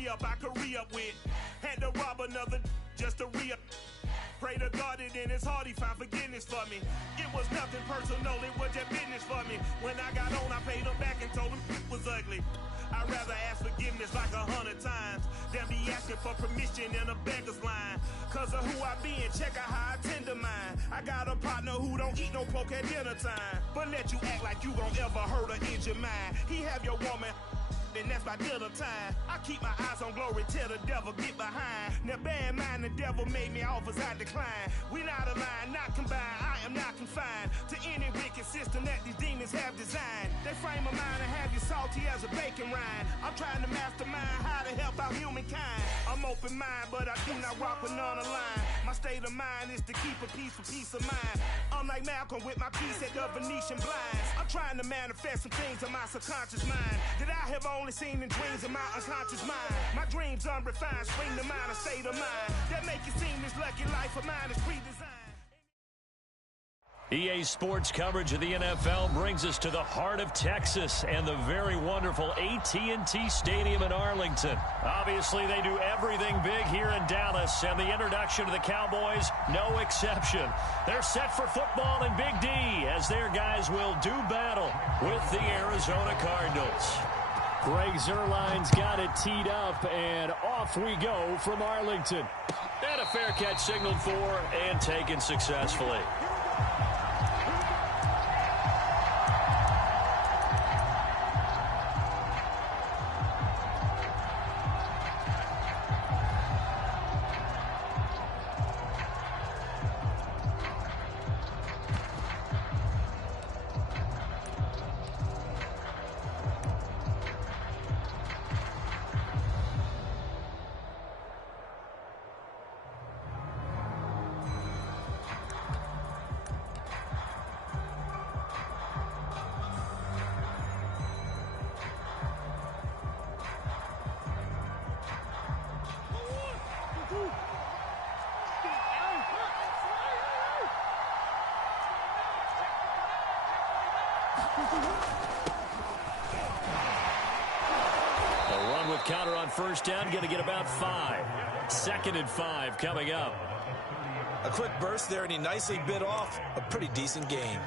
re-up I could re-up with. Had to rob another just to re-up. Pray to God it in his heart he found forgiveness for me. It was nothing personal, it was just business for me. When I got on, I paid him back and told him it was ugly. I'd rather ask forgiveness like 100 times than be asking for permission in a beggar's line. Cause of who I be and check out how I tend to mine. I got a partner who don't eat no pork at dinner time, but let you act like you gon' ever hurt or injure mine. He have your woman, and that's my dinner time. I keep my eyes on glory till the devil get behind. Now bear in mind the devil made me offers I decline. We not aligned, not combined, I am not confined to any wicked system that these demons have designed. They frame a mind and have you salty as a bacon rind. I'm trying to mastermind how to help out humankind. I'm open mind, but I do not rock with none aligned. My state of mind is to keep a peace for peace of mind. I'm like Malcolm with my piece at the Venetian blinds. I'm trying to manifest some things in my subconscious mind that I have only seen in dreams in my unconscious mind. My dreams unrefined, spring to mind, a state of mind that make it seem this lucky life of mine is pre-designed. EA Sports coverage of the NFL brings us to the heart of Texas and the very wonderful AT&T Stadium in Arlington. Obviously, they do everything big here in Dallas, and the introduction to the Cowboys, no exception. They're set for football in Big D as their guys will do battle with the Arizona Cardinals. Greg Zuerlein's got it teed up, and off we go from Arlington. And a fair catch signaled for and taken successfully. A run with counter on first down, going to get about 5. 2nd and 5 coming up. A quick burst there, and he nicely bit off a pretty decent gain.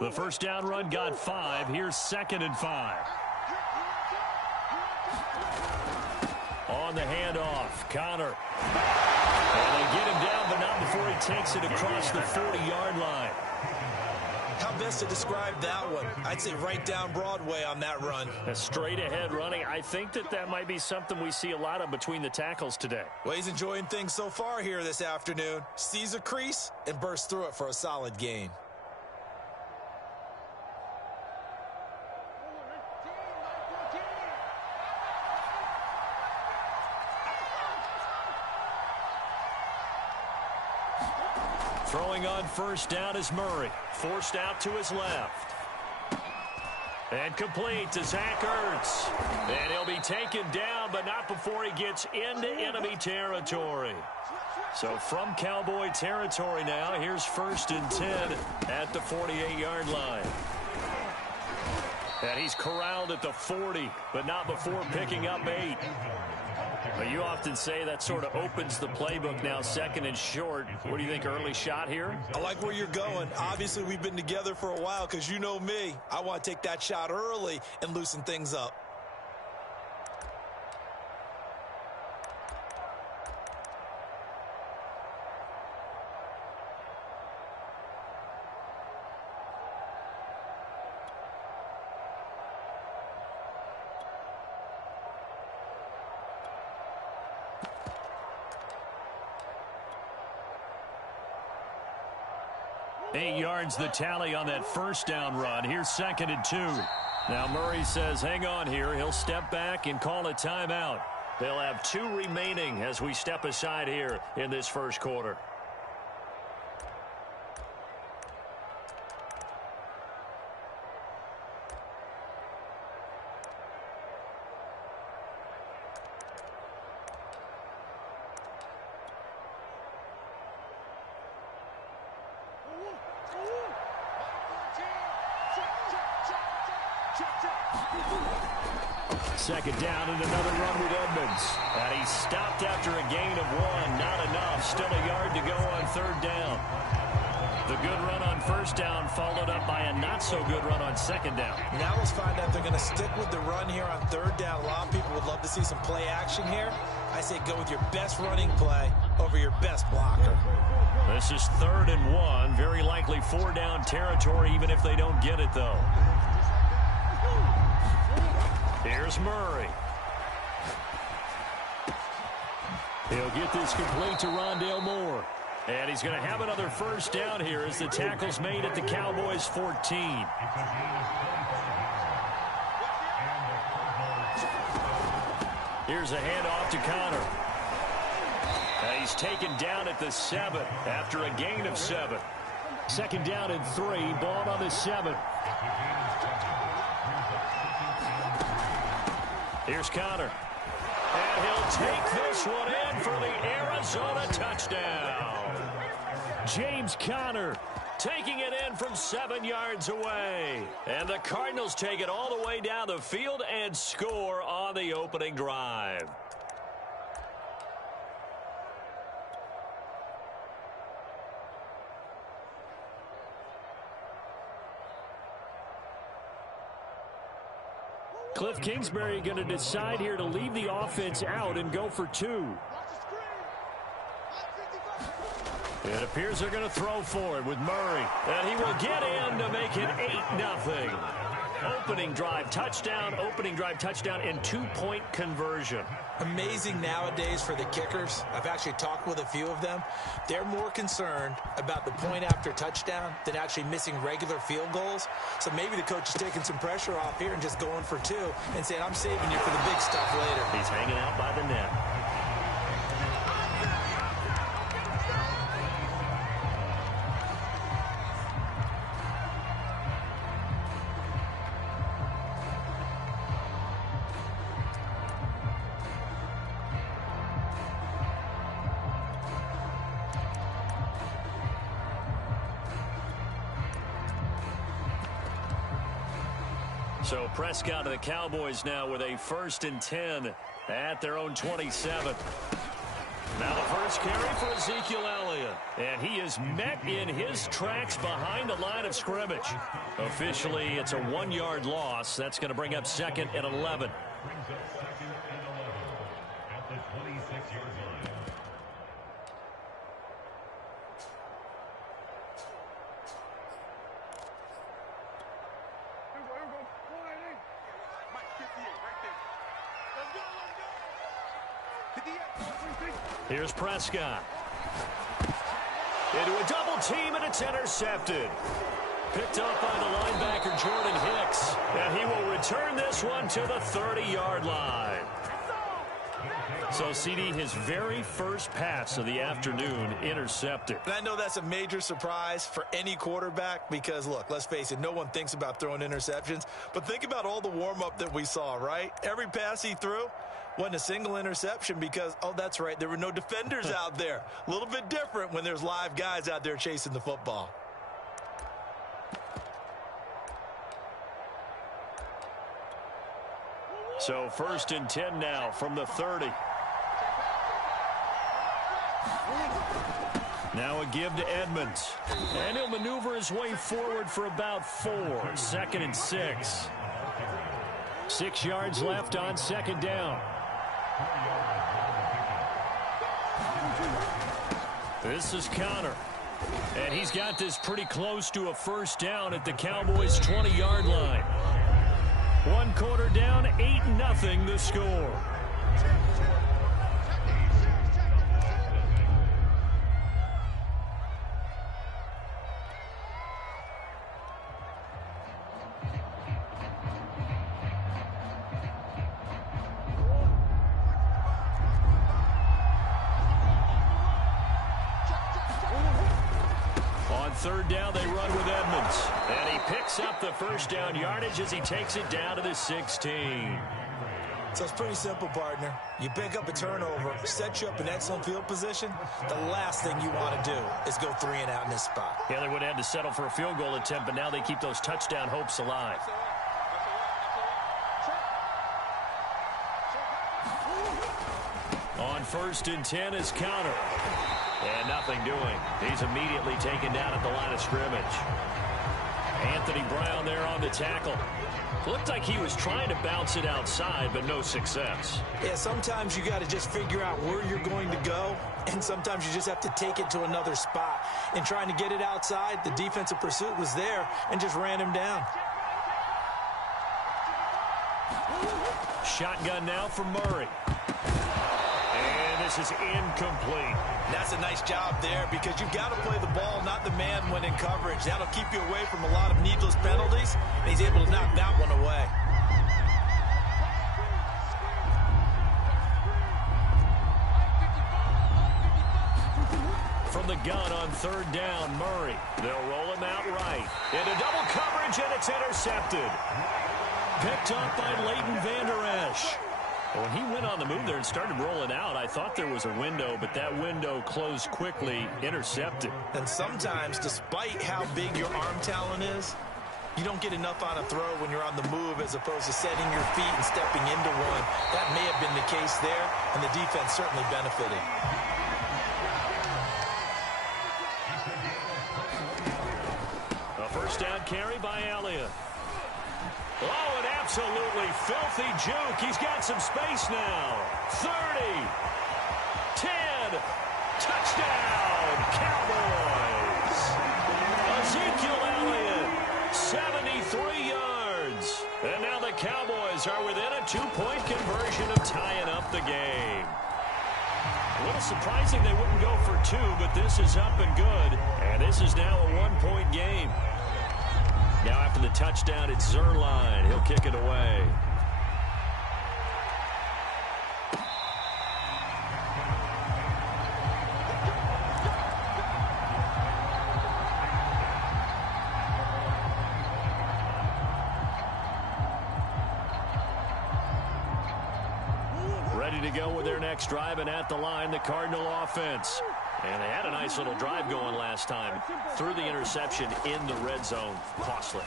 The first down run got 5. Here's 2nd and 5. On the handoff, Connor. And they get him down, but not before he takes it across the 40-yard line. How best to describe that one? I'd say right down Broadway on that run. A straight-ahead running. I think that might be something we see a lot of between the tackles today. Well, he's enjoying things so far here this afternoon. Sees a crease and bursts through it for a solid gain. Throwing on first down is Murray. Forced out to his left. And complete to Zach Ertz. And he'll be taken down, but not before he gets into enemy territory. So from Cowboy territory now, here's 1st and 10 at the 48-yard line. And he's corralled at the 40, but not before picking up 8. But you often say that sort of opens the playbook now, 2nd and short. What do you think, early shot here? I like where you're going. Obviously, we've been together for a while because you know me. I want to take that shot early and loosen things up. Eight yards the tally on that first down run. Here's 2nd and 2. Now Murray says hang on here. He'll step back and call a timeout. They'll have 2 remaining as we step aside here in this first quarter. Second down and another run with Edmonds. And he stopped after a gain of 1. Not enough. Still a yard to go on third down. The good run on first down followed up by a not-so-good run on second down. Now let's find out if they're going to stick with the run here on third down. A lot of people would love to see some play action here. I say go with your best running play over your best blocker. This is 3rd and 1. Very likely 4-down territory, even if they don't get it, though. Here's Murray. He'll get this complete to Rondale Moore. And he's going to have another first down here as the tackle's made at the Cowboys' 14. Here's a handoff to Connor. And he's taken down at the 7 after a gain of 7. Second down and 3. Ball on the 7. Here's Connor. And he'll take this one in for the Arizona touchdown. James Conner taking it in from 7 yards away. And the Cardinals take it all the way down the field and score on the opening drive. Cliff Kingsbury going to decide here to leave the offense out and go for 2. It appears they're going to throw for it with Murray. And he will get in to make it 8-0. Opening drive touchdown, and 2-point conversion. Amazing nowadays for the kickers. I've actually talked with a few of them. They're more concerned about the point after touchdown than actually missing regular field goals. So maybe the coach is taking some pressure off here and just going for 2 and saying, I'm saving you for the big stuff later. He's hanging out by the net. So Prescott of the Cowboys now with a 1st and 10 at their own 27. Now the first carry for Ezekiel Elliott. And he is met in his tracks behind the line of scrimmage. Officially, it's a 1-yard loss. That's going to bring up 2nd and 11. Here's Prescott. Into a double team, and it's intercepted. Picked up by the linebacker, Jordan Hicks. And he will return this one to the 30-yard line. So, CD, his very first pass of the afternoon intercepted. And I know that's a major surprise for any quarterback because, look, let's face it, no one thinks about throwing interceptions. But think about all the warm-up that we saw, right? Every pass he threw wasn't a single interception because, oh, that's right, there were no defenders out there. A little bit different when there's live guys out there chasing the football. So 1st and 10 now from the 30. Now a give to Edmonds. And he'll maneuver his way forward for about 4. 2nd and 6. 6 yards left on 2nd down. This is Connor. And he's got this pretty close to a first down at the Cowboys' 20-yard line. 1 quarter down, 8-0 the score. third down, they run with Edmonds. And he picks up the first down yardage as he takes it down to the 16. So it's pretty simple, partner. You pick up a turnover, set you up in excellent field position. The last thing you want to do is go 3 and out in this spot. Yeah, they would have had to settle for a field goal attempt, but now they keep those touchdown hopes alive. On 1st and 10 is counter. And nothing doing. He's immediately taken down at the line of scrimmage. Anthony Brown there on the tackle. Looked like he was trying to bounce it outside, but no success. Yeah, sometimes you got to just figure out where you're going to go, and sometimes you just have to take it to another spot. In trying to get it outside, the defensive pursuit was there and just ran him down. Shotgun now for Murray. And this is incomplete. That's a nice job there because you've got to play the ball, not the man when in coverage. That'll keep you away from a lot of needless penalties, and he's able to knock that one away. From the gun on 3rd down, Murray. They'll roll him out right. Into double coverage, and it's intercepted. Picked up by Leighton Vander Esch. When he went on the move there and started rolling out, I thought there was a window, but that window closed quickly, intercepted. And sometimes, despite how big your arm talent is, you don't get enough on a throw when you're on the move as opposed to setting your feet and stepping into one. That may have been the case there, and the defense certainly benefited. A first down carry by Elliott. Oh, an absolutely filthy juke. He's got some space now. 30. 10. Touchdown, Cowboys. Ezekiel Elliott, 73 yards. And now the Cowboys are within a 2-point conversion of tying up the game. A little surprising they wouldn't go for 2, but this is up and good. And this is now a 1-point game. Now after the touchdown, it's Zerline. He'll kick it away. Ready to go with their next drive, and at the line, the Cardinal offense. And they had a nice little drive going last time. Threw the interception in the red zone. Costly.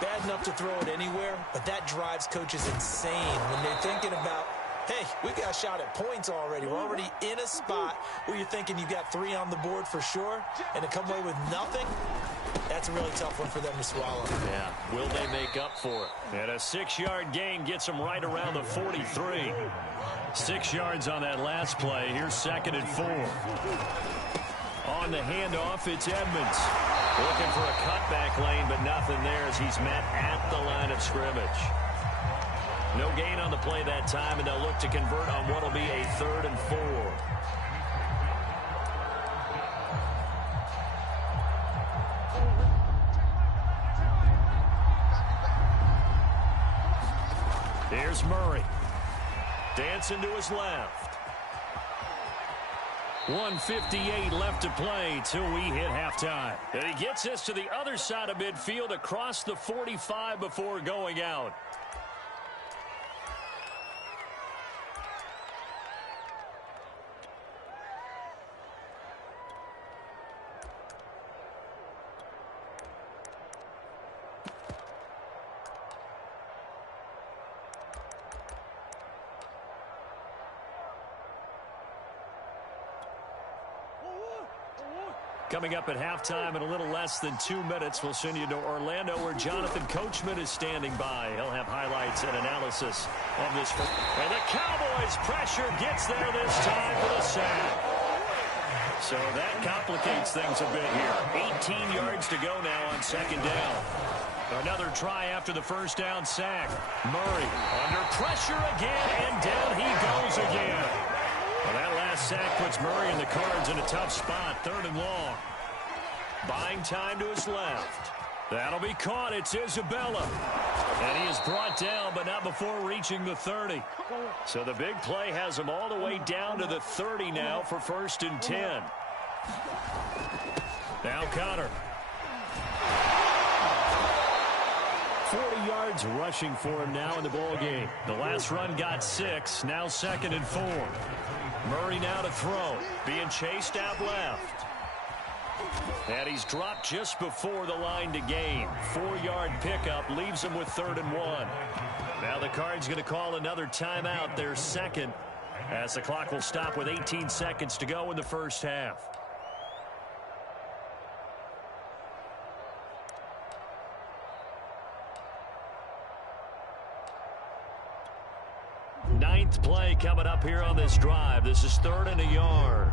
Bad enough to throw it anywhere, but that drives coaches insane when they're thinking about, hey, we got a shot at points already. We're already in a spot where you're thinking you got 3 on the board for sure, and to come away with nothing, that's a really tough one for them to swallow. Yeah, will they make up for it? And a 6-yard gain gets them right around the 43. 6 yards on that last play. Here's 2nd and 4. On the handoff, it's Edmonds. Looking for a cutback lane, but nothing there as he's met at the line of scrimmage. No gain on the play that time, and they'll look to convert on what will be a 3rd and 4. Here's Murray. Dancing to his left. 1:58 left to play till we hit halftime. And he gets us to the other side of midfield across the 45 before going out. Coming up at halftime in a little less than 2 minutes, we'll send you to Orlando where Jonathan Coachman is standing by. He'll have highlights and analysis of this. And the Cowboys pressure gets there this time for the sack. So that complicates things a bit here. 18 yards to go now on 2nd down. Another try after the first down sack. Murray under pressure again, and down he goes again. Well, that last sack puts Murray and the Cards in a tough spot, 3rd and long. Buying time to his left. That'll be caught. It's Isabella. And he is brought down, but not before reaching the 30. So the big play has him all the way down to the 30 now for 1st and 10. Now Connor. 40 yards rushing for him now in the ball game. The last run got 6. Now 2nd and 4. Murray now to throw. Being chased out left. And he's dropped just before the line to gain. 4-yard pickup leaves him with 3rd and 1. Now the Cards going to call another timeout, their second, as the clock will stop with 18 seconds to go in the first half. Ninth play coming up here on this drive. This is 3rd and a yard.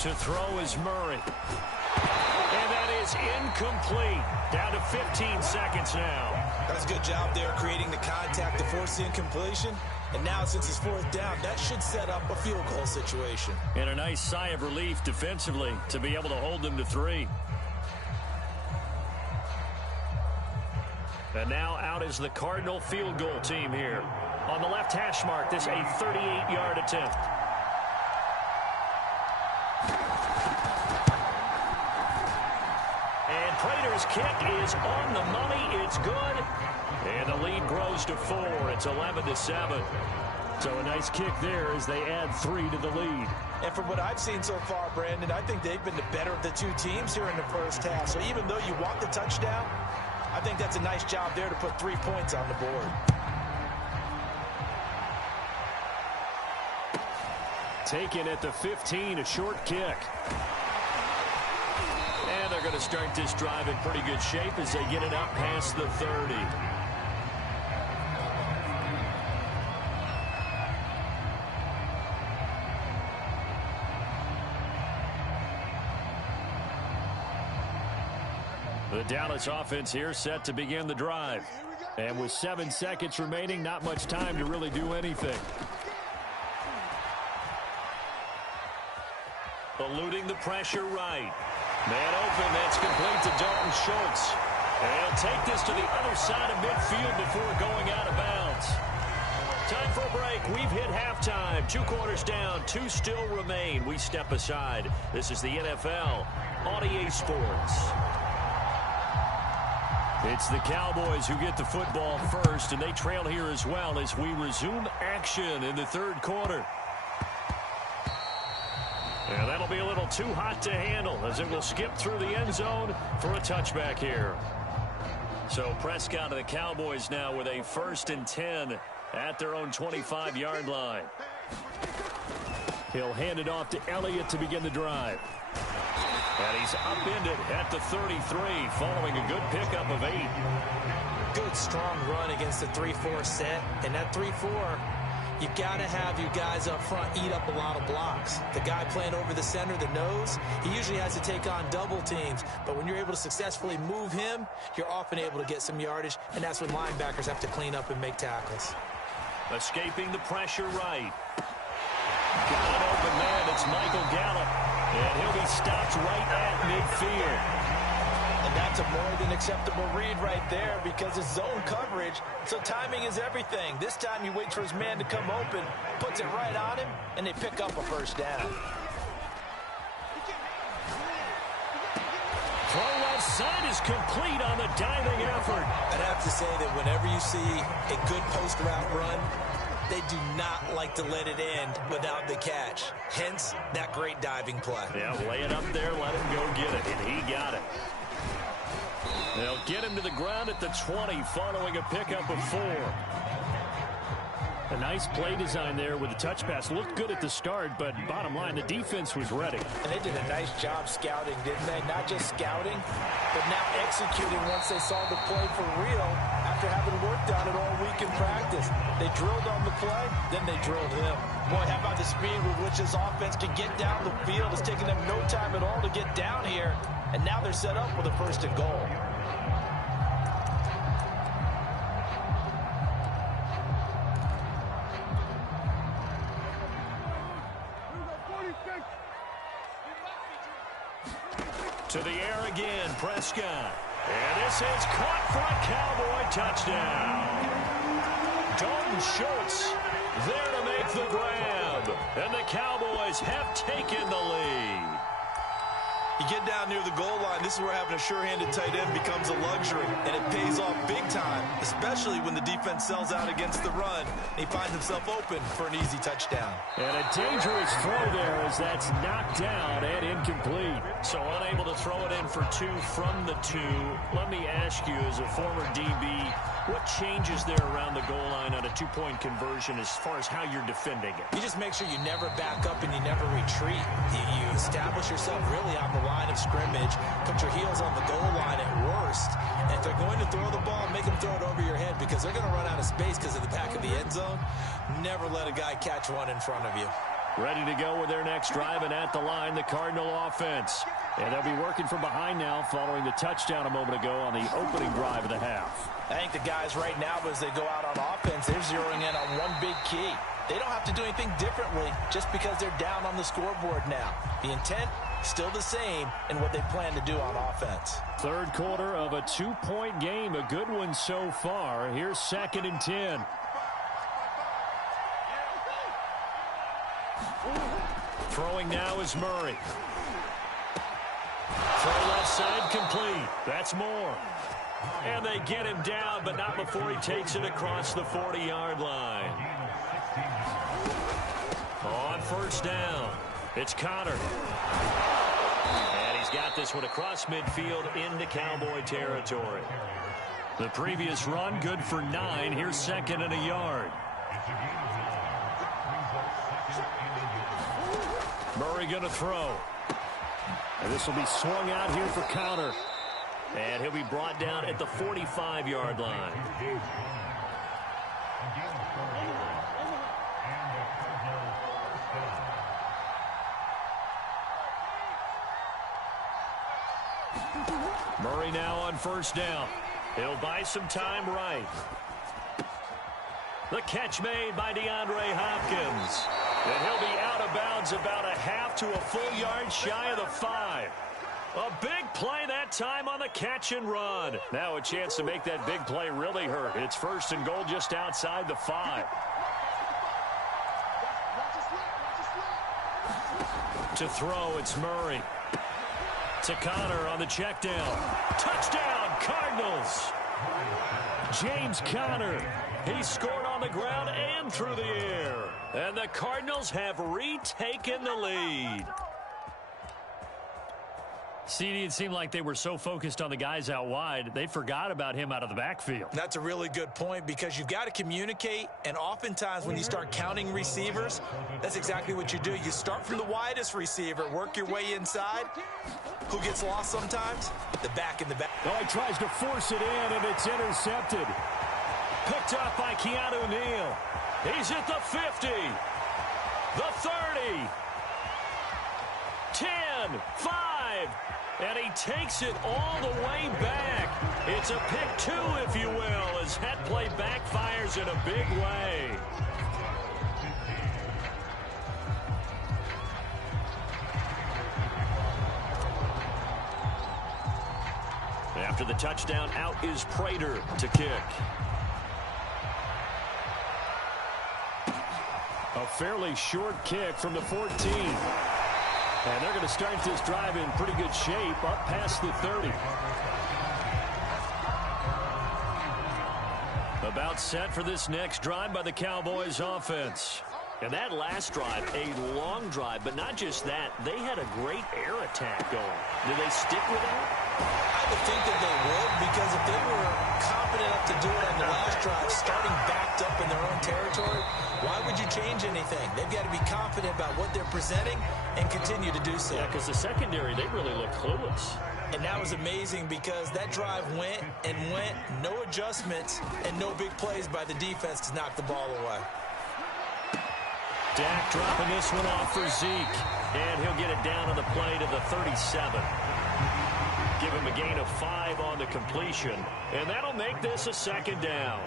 To throw is Murray. And that is incomplete. Down to 15 seconds now. That's a good job there creating the contact to force the incompletion. And now since it's 4th down, that should set up a field goal situation. And a nice sigh of relief defensively to be able to hold them to 3. And now out is the Cardinal field goal team here. On the left hash mark, this a 38-yard attempt. And Prater's kick is on the money. It's good. And the lead grows to 4. It's 11-7. So a nice kick there as they add 3 to the lead. And from what I've seen so far, Brandon, I think they've been the better of the two teams here in the first half. So even though you want the touchdown, I think that's a nice job there to put 3 points on the board. Taken at the 15, a short kick. And they're going to start this drive in pretty good shape as they get it up past the 30. The Dallas offense here set to begin the drive. And with 7 seconds remaining, not much time to really do anything. Eluding the pressure right. Man open, that's complete to Dalton Schultz. And he'll take this to the other side of midfield before going out of bounds. Time for a break. We've hit halftime. 2 quarters down, 2 still remain. We step aside. This is the NFL on EA Sports. It's the Cowboys who get the football first, and they trail here as well as we resume action in the 3rd quarter. And that'll be a little too hot to handle as it will skip through the end zone for a touchback here. So Prescott of the Cowboys now with a 1st and 10 at their own 25-yard line. He'll hand it off to Elliott to begin the drive. And he's upended at the 33 following a good pickup of 8. Good, strong run against the 3-4 set. And that 3-4, you got to have you guys up front eat up a lot of blocks. The guy playing over the center, the nose, he usually has to take on double teams. But when you're able to successfully move him, you're often able to get some yardage. And that's when linebackers have to clean up and make tackles. Escaping the pressure right. Got an open man. It's Michael Gallup. And he'll be stopped right at midfield. And that's a more than acceptable read right there because it's zone coverage, so timing is everything. This time he waits for his man to come open, puts it right on him, and they pick up a 1st down. Throw left side is complete on the diving effort. I'd have to say that whenever you see a good post route run, they do not like to let it end without the catch. Hence, that great diving play. Yeah, lay it up there, let him go get it, and he got it. They'll get him to the ground at the 20 following a pickup of 4. A nice play design there with the touch pass. Looked good at the start, but bottom line, the defense was ready. And they did a nice job scouting, didn't they? Not just scouting, but now executing once they saw the play for real after having worked on it all week in practice. They drilled on the play, then they drilled him. Boy, how about the speed with which this offense can get down the field? It's taking them no time at all to get down here, and now they're set up with a 1st and goal. To the air again, Prescott. And this is caught for a Cowboy touchdown. Dalton Schultz there to make the grab. And the Cowboys have taken the lead. You get down near the goal line, this is where having a sure-handed tight end becomes a luxury, and it pays off big time, especially when the defense sells out against the run, and he finds himself open for an easy touchdown. And a dangerous throw there as that's knocked down and incomplete. So unable to throw it in for 2 from the 2. Let me ask you, as a former DB, what changes there around the goal line on a 2-point conversion as far as how you're defending it? You just make sure you never back up and you never retreat. You establish yourself really on the line of scrimmage, put your heels on the goal line at worst, and if they're going to throw the ball, make them throw it over your head because they're going to run out of space because of the back of the end zone. Never let a guy catch one in front of you. Ready to go with their next drive, and at the line, the Cardinal offense. And they'll be working from behind now following the touchdown a moment ago on the opening drive of the half. I think the guys right now, as they go out on offense, they're zeroing in on one big key. They don't have to do anything differently just because they're down on the scoreboard now. The intent, still the same in what they plan to do on offense. Third quarter of a 2-point game, a good one so far. Here's 2nd and 10. Throwing now is Murray. Throw left side complete. That's Moore. And they get him down, but not before he takes it across the 40-yard line. On first down, it's Connor. And he's got this one across midfield into Cowboy territory. The previous run, good for 9. Here's 2nd and a yard. Murray going to throw. And this will be swung out here for Connor. And he'll be brought down at the 45-yard line. Murray now on first down. He'll buy some time right. The catch made by DeAndre Hopkins. And he'll be out of bounds about a half to a full yard shy of the 5. A big play that time on the catch and run. Now a chance to make that big play really hurt. It's 1st and goal just outside the 5. To throw, it's Murray. To Connor on the check down. Touchdown, Cardinals. James Conner. He scored on the ground and through the air. And the Cardinals have retaken the lead. CD, it seemed like they were so focused on the guys out wide, they forgot about him out of the backfield. That's a really good point because you've got to communicate, and oftentimes when you start counting receivers, that's exactly what you do. You start from the widest receiver, work your way inside. Who gets lost sometimes? The back in the back. Oh, he tries to force it in, and it's intercepted. Picked up by Keanu Neal. He's at the 50, the 30, 10, 5. And he takes it all the way back. It's a pick 2, if you will, as that play backfires in a big way. After the touchdown, out is Prater to kick. A fairly short kick from the 14. And they're going to start this drive in pretty good shape, up past the 30. About set for this next drive by the Cowboys offense. And that last drive, a long drive, but not just that. They had a great air attack going. Do they stick with that? I would think that they would, because if they were confident enough to do it on the last drive, starting backed up in their own territory, why would you change anything? They've got to be confident about what they're presenting and continue to do so. Yeah, because the secondary, they really look clueless. And that was amazing because that drive went and went, no adjustments, and no big plays by the defense to knock the ball away. Dak dropping this one off for Zeke. And he'll get it down on the play to the 37. Give him a gain of 5 on the completion. And that'll make this a 2nd down.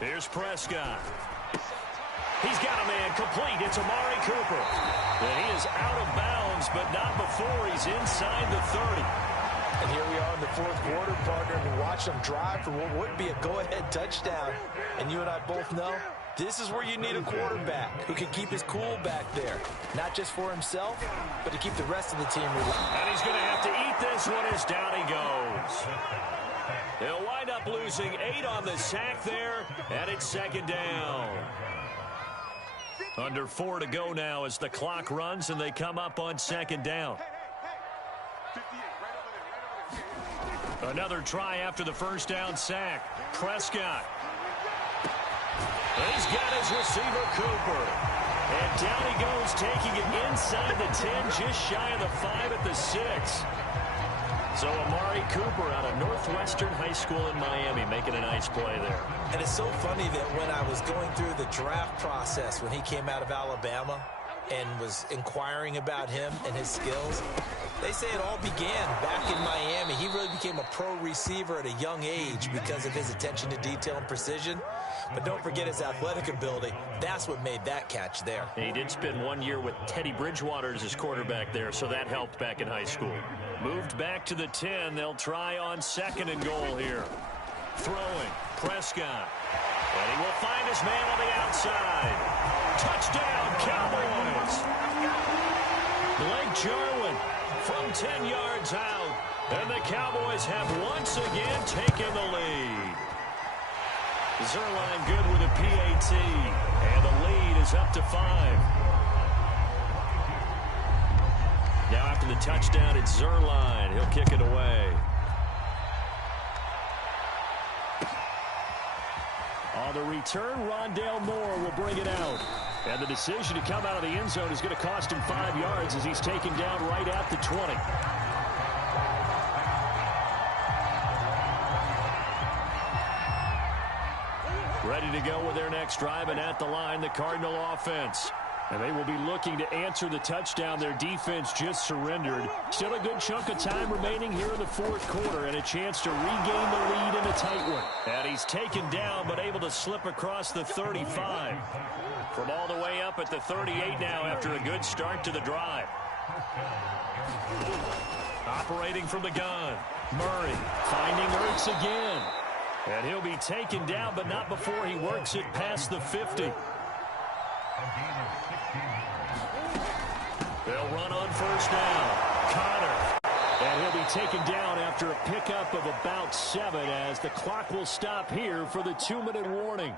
Here's Prescott. He's got a man complete. It's Amari Cooper. And he is out of bounds, but not before he's inside the 30. And here we are in the partner and watch them drive for what would be a go-ahead touchdown. And you and I both know this is where you need a quarterback who can keep his cool back there, not just for himself, but to keep the rest of the team relaxed. And he's going to have to eat this one as down he goes. They'll wind up losing 8 on the sack there, and it's second down. Under 4 to go now as the clock runs, and they come up on second down. Another try after the first down sack. Prescott. He's got his receiver, Cooper. And down he goes, taking it inside the 10, just shy of the 5 at the 6. So Amari Cooper out of Northwestern High School in Miami making a nice play there. And it's so funny that when I was going through the draft process when he came out of Alabama and was inquiring about him and his skills, they say it all began back in Miami. He really became a pro receiver at a young age because of his attention to detail and precision. But don't forget his athletic ability. That's what made that catch there. He did spend 1 year with Teddy Bridgewater as his quarterback there, so that helped back in high school. Moved back to the 10. They'll try on second and goal here. Throwing. Prescott. And he will find his man on the outside. Touchdown, Cowboys. Blake Jarwin from 10 yards out. And the Cowboys have once again taken the lead. Zerline good with a PAT. And the lead is up to 5. Now after the touchdown, it's Zerline. He'll kick it away. On the return, Rondale Moore will bring it out. And the decision to come out of the end zone is going to cost him 5 yards as he's taken down right at the 20. Ready to go with their next drive, and at the line, the Cardinal offense. And they will be looking to answer the touchdown their defense just surrendered. Still a good chunk of time remaining here in the fourth quarter, and a chance to regain the lead in a tight one. And he's taken down, but able to slip across the 35. From all the way up at the 38 now after a good start to the drive. Operating from the gun. Murray finding Ertz again. And he'll be taken down, but not before he works it past the 50. They'll run on first down. Connor. And he'll be taken down after a pickup of about 7 as the clock will stop here for the 2-minute warning.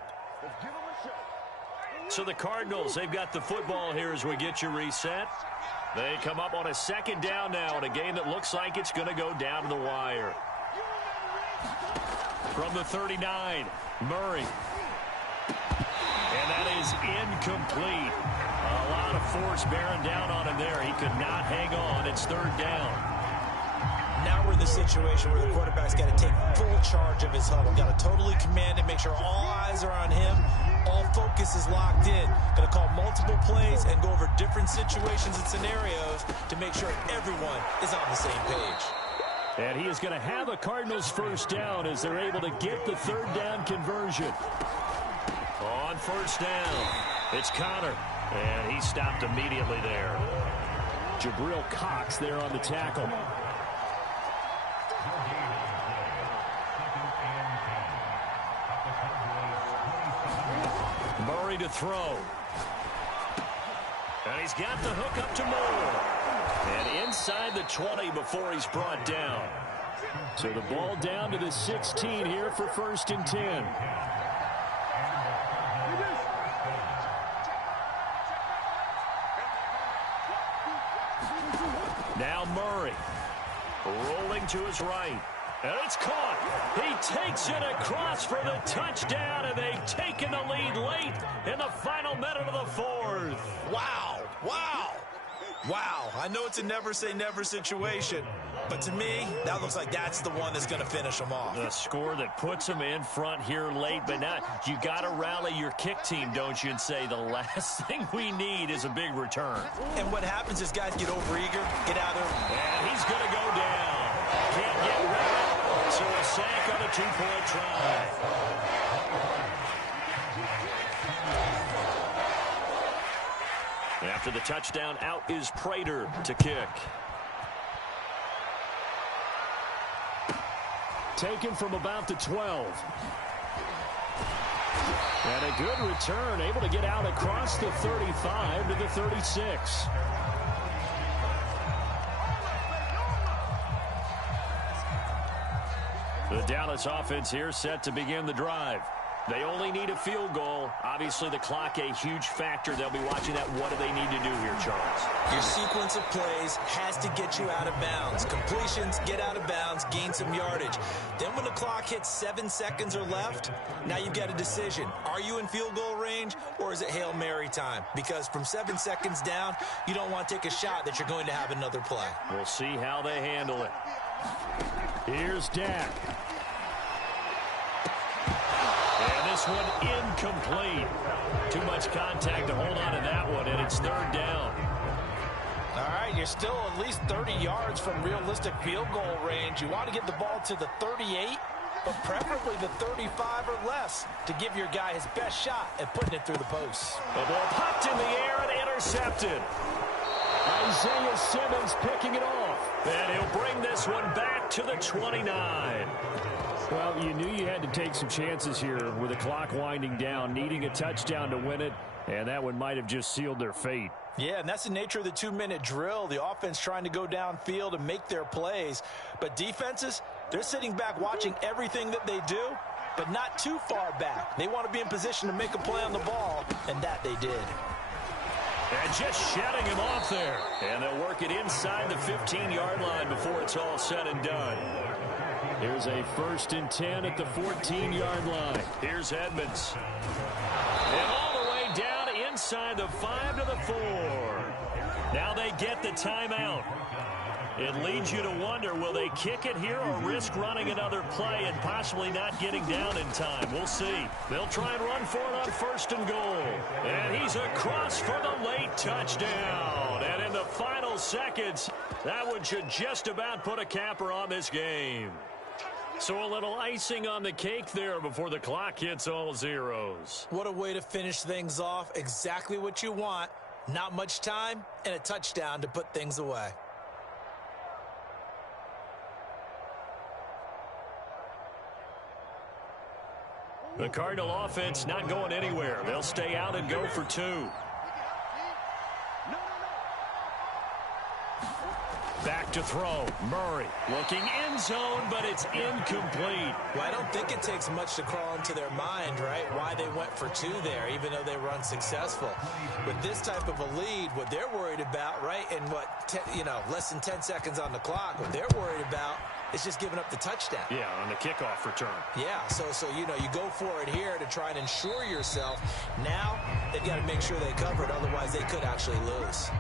So the Cardinals, they've got the football here as we get you reset. They come up on a second down now in a game that looks like it's going to go down to the wire. From the 39, Murray. And that is incomplete. A lot of force bearing down on him there. He could not hang on. It's third down. Now we're in the situation where the quarterback's got to take full charge of his huddle. Got to totally command it, make sure all eyes are on him. All focus is locked in. Going to call multiple plays and go over different situations and scenarios to make sure everyone is on the same page. And he is going to have a Cardinals first down as they're able to get the third down conversion. On first down, it's Connor. And he stopped immediately there. Jabril Cox there on the tackle. Murray to throw. And he's got the hook up to Moore. And inside the 20 before he's brought down. So the ball down to the 16 here for first and 10. Now Murray rolling to his right. And it's caught. He takes it across for the touchdown, and they've taken the lead late in the final minute of the fourth. Wow. Wow. Wow. I know it's a never-say-never situation, but to me, that looks like that's the one that's going to finish them off. The score that puts them in front here late, but not. You got to rally your kick team, don't you, and say the last thing we need is a big return. And what happens is guys get overeager, get out there. And he's going to go down. Can't get rid of it. So a sack on a 2-point try. After the touchdown, out is Prater to kick. taken from about the 12. And a good return, able to get out across the 35 to the 36. The Dallas offense here set to begin the drive. They only need a field goal. Obviously, the clock a huge factor. They'll be watching that. What do they need to do here, Charles? Your sequence of plays has to get you out of bounds. Completions, get out of bounds, gain some yardage. Then when the clock hits 7 seconds or left, now you've got a decision. Are you in field goal range, or is it Hail Mary time? Because from 7 seconds down, you don't want to take a shot that you're going to have another play. We'll see how they handle it. Here's Dak. And this one incomplete. Too much contact to hold on to that one, and it's third down. All right, you're still at least 30 yards from realistic field goal range. You want to get the ball to the 38, but preferably the 35 or less to give your guy his best shot at putting it through the posts. The ball popped in the air and intercepted. Isaiah Simmons picking it off. And he'll bring this one back to the 29. Well, you knew you had to take some chances here with the clock winding down, needing a touchdown to win it, and that one might have just sealed their fate. Yeah, and that's the nature of the 2-minute drill. The offense trying to go downfield and make their plays. But defenses, they're sitting back watching everything that they do, but not too far back. They want to be in position to make a play on the ball, and that they did. And just shutting him off there. And they'll work it inside the 15-yard line before it's all said and done. Here's a 1st and 10 at the 14-yard line. Here's Edmonds. And all the way down inside the 5 to the 4. Now they get the timeout. It leads you to wonder, will they kick it here or risk running another play and possibly not getting down in time? We'll see. They'll try and run for it on 1st and goal. And he's across for the late touchdown. And in the final seconds, that one should just about put a capper on this game. So a little icing on the cake there before the clock hits all zeros. What a way to finish things off. Exactly what you want. Not much time and a touchdown to put things away. The Cardinal offense not going anywhere. They'll stay out and go for 2. Back to throw. Murray looking end zone, but it's incomplete. Well, I don't think it takes much to crawl into their mind, right, why they went for 2 there, even though they were unsuccessful. With this type of a lead, what they're worried about, right, and less than 10 seconds on the clock, what they're worried about is just giving up the touchdown. Yeah, on the kickoff return. Yeah, so you go for it here to try and ensure yourself. Now they've got to make sure they cover it, otherwise they could actually lose.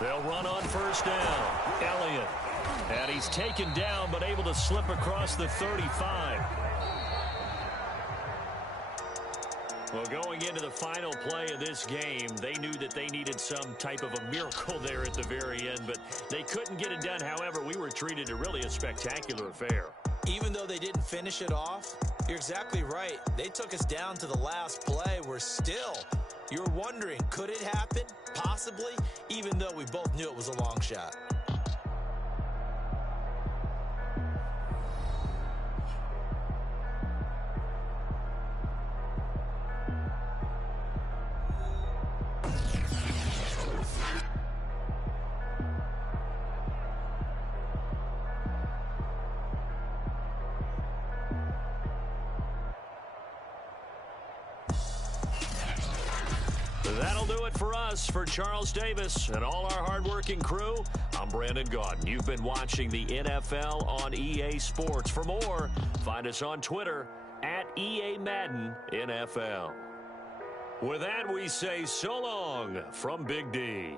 They'll run on 1st down. Elliott. And he's taken down, but able to slip across the 35. Well, going into the final play of this game, they knew that they needed some type of a miracle there at the very end, but they couldn't get it done. However, we were treated to really a spectacular affair. Even though they didn't finish it off, you're exactly right. They took us down to the last play. You're wondering, could it happen? Possibly, even though we both knew it was a long shot. That'll do it for us. For Charles Davis and all our hardworking crew, I'm Brandon Gaudin. You've been watching the NFL on EA Sports. For more, find us on Twitter at EA Madden NFL. With that, we say so long from Big D.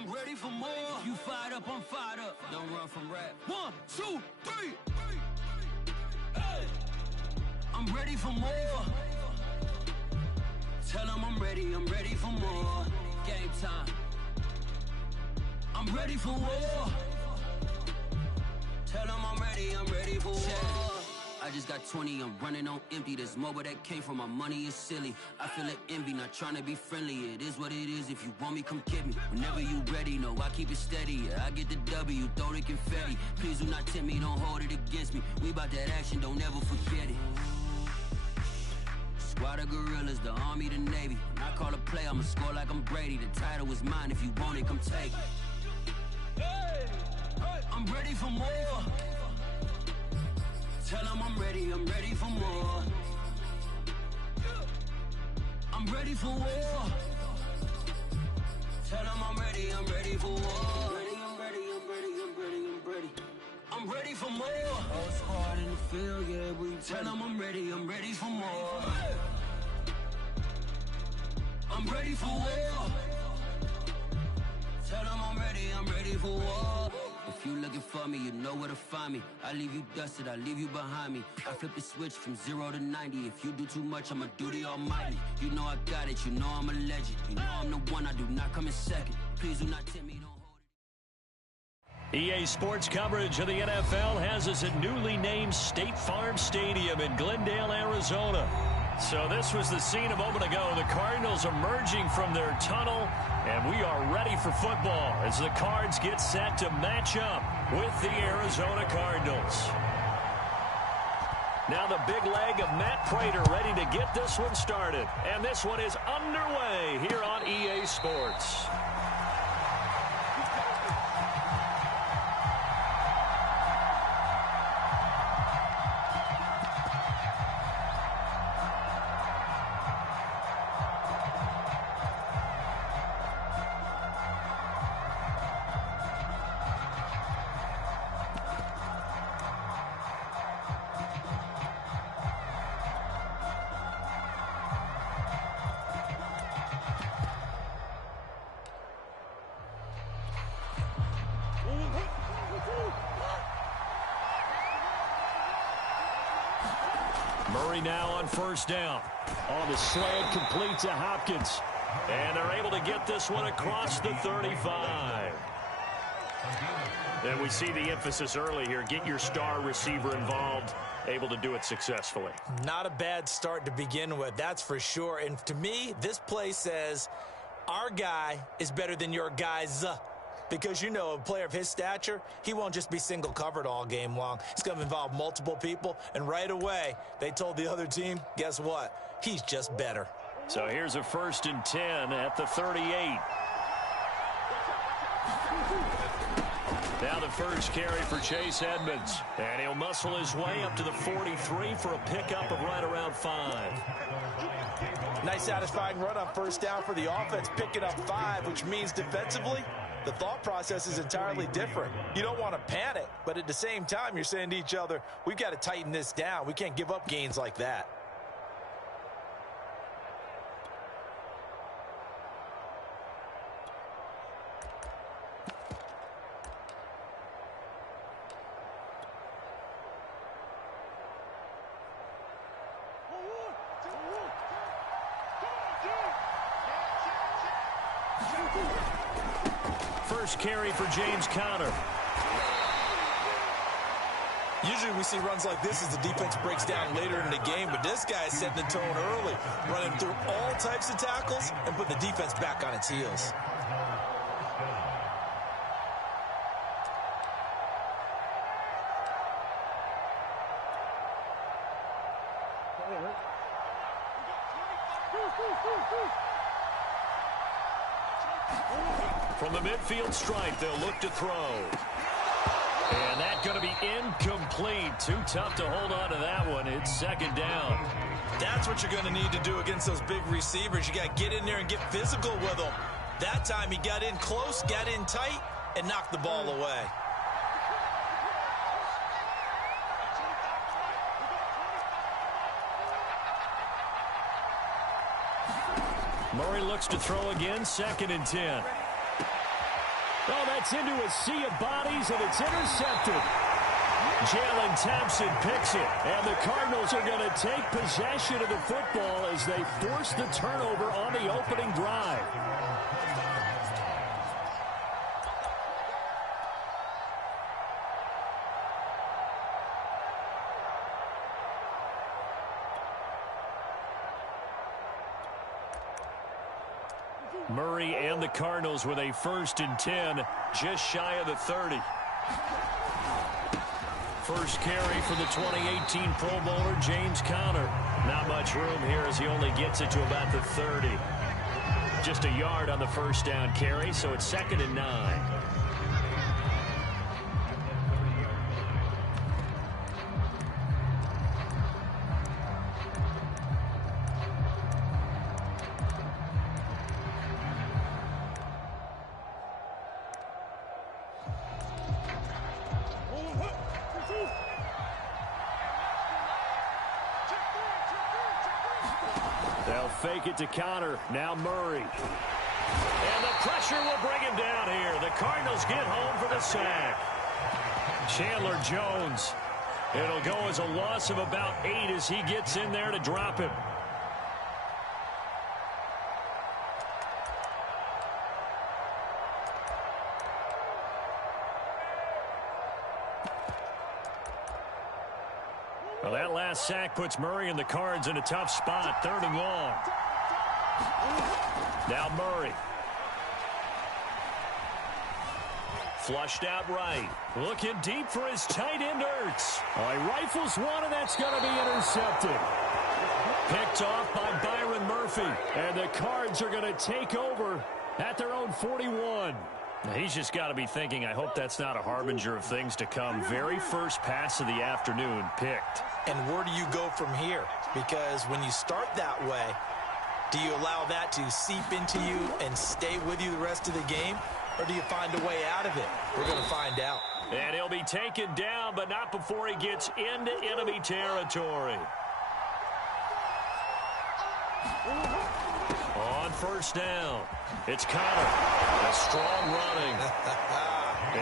I'm ready for more. You fired up, I'm fired up. Don't run from rap. 1, 2, 3. Hey. I'm ready for more. Tell them I'm ready for more. Game time. I'm ready for war. Tell them I'm ready for war. I just got 20, I'm running on empty. This mobile that came from my money is silly. I feel it envy, not trying to be friendly. It is what it is, if you want me, come get me. Whenever you ready, no, I keep it steady. Yeah, I get the W, throw the confetti. Please do not tempt me, don't hold it against me. We about that action, don't ever forget it. Squad of gorillas, the army, the navy. When I call a play, I'ma score like I'm Brady. The title is mine, if you want it, come take it. I'm ready for more. Tell them I'm ready for more. I'm ready for war. Tell them I'm ready for war. I'm ready for more. Whole squad in the field, yeah, we tell them I'm ready for more. I'm ready for war. Tell them I'm ready for war. If you looking for me, you know where to find me. I leave you dusted, I leave you behind me. I flip the switch from 0 to 90. If you do too much, I'ma do the almighty. You know I got it, you know I'm a legend. You know I'm the one, I do not come in second. Please do not tempt me, don't hold it. EA Sports coverage of the NFL has us at newly named State Farm Stadium in Glendale, Arizona. So this was the scene a moment ago. The Cardinals emerging from their tunnel, and we are ready for football as the Cards get set to match up with the Arizona Cardinals. Now the big leg of Matt Prater ready to get this one started. And this one is underway here on EA Sports. Murray now on first down. On the slant, complete to Hopkins. And they're able to get this one across the 35. And we see the emphasis early here. Get your star receiver involved. Able to do it successfully. Not a bad start to begin with, that's for sure. And to me, this play says our guy is better than your guys. Because, you know, a player of his stature, he won't just be single covered all game long. He's going to involve multiple people. And right away, they told the other team, guess what? He's just better. So here's a 1st and 10 at the 38. Now the first carry for Chase Edmonds. And he'll muscle his way up to the 43 for a pickup of right around 5. Nice satisfying run on first down for the offense. Picking up 5, which means defensively, the thought process is entirely different. You don't want to panic, but at the same time, you're saying to each other, we've got to tighten this down. We can't give up gains like that. First carry for James Conner. Usually we see runs like this as the defense breaks down later in the game, but this guy is setting the tone early, running through all types of tackles and putting the defense back on its heels. From the midfield stripe, they'll look to throw. And that's going to be incomplete. Too tough to hold on to that one. It's 2nd down. That's what you're going to need to do against those big receivers. You got to get in there and get physical with them. That time he got in close, got in tight, and knocked the ball away. Murray looks to throw again, 2nd and 10. Oh, that's into a sea of bodies, and it's intercepted. Jalen Thompson picks it, and the Cardinals are going to take possession of the football as they force the turnover on the opening drive. Murray and the Cardinals with a 1st and 10, just shy of the 30. First carry for the 2018 Pro Bowler, James Conner. Not much room here as he only gets it to about the 30. Just a yard on the first down carry, so it's 2nd and 9. They'll fake it to Conner. Now Murray. And the pressure will bring him down here. The Cardinals get home for the sack. Chandler Jones. It'll go as a loss of about 8 as he gets in there to drop him. Well, that last sack puts Murray and the Cards in a tough spot. 3rd and long. Now Murray. Flushed out right. Looking deep for his tight end, Ertz. Oh, he rifles one, and that's going to be intercepted. Picked off by Byron Murphy. And the Cards are going to take over at their own 41. Now, he's just got to be thinking, I hope that's not a harbinger of things to come. Very first pass of the afternoon picked. And where do you go from here? Because when you start that way, do you allow that to seep into you and stay with you the rest of the game? Or do you find a way out of it? We're going to find out. And he'll be taken down, but not before he gets into enemy territory. On first down, it's Conner. A strong running.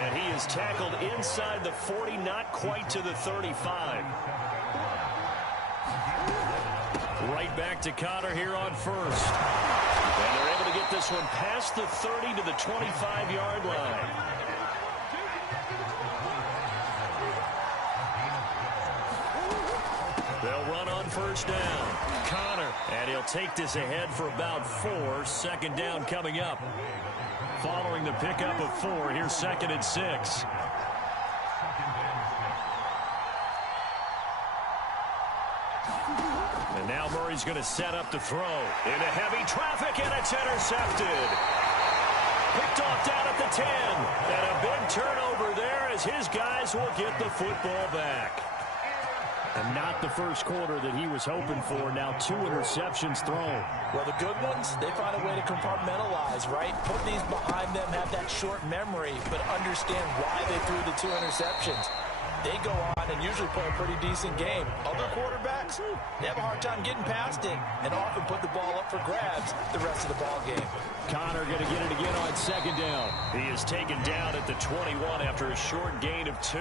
And he is tackled inside the 40, not quite to the 35. Right back to Conner here on first. And they're able to get this one past the 30 to the 25-yard line. They'll run on first down. Conner, and he'll take this ahead for about 4. 2nd down coming up. Following the pickup of 4, here's 2nd and 6. And now Murray's going to set up to throw. Into heavy traffic, and it's intercepted. Picked off down at the 10. And a big turnover there as his guys will get the football back. And not the first quarter that he was hoping for. Now 2 interceptions thrown. Well, the good ones, they find a way to compartmentalize, right? Put these behind them, have that short memory, but understand why they threw the 2 interceptions. They go on and usually play a pretty decent game. Other quarterbacks, they have a hard time getting past it and often put the ball up for grabs the rest of the ball game. Conner going to get it again on 2nd down. He is taken down at the 21 after a short gain of 2.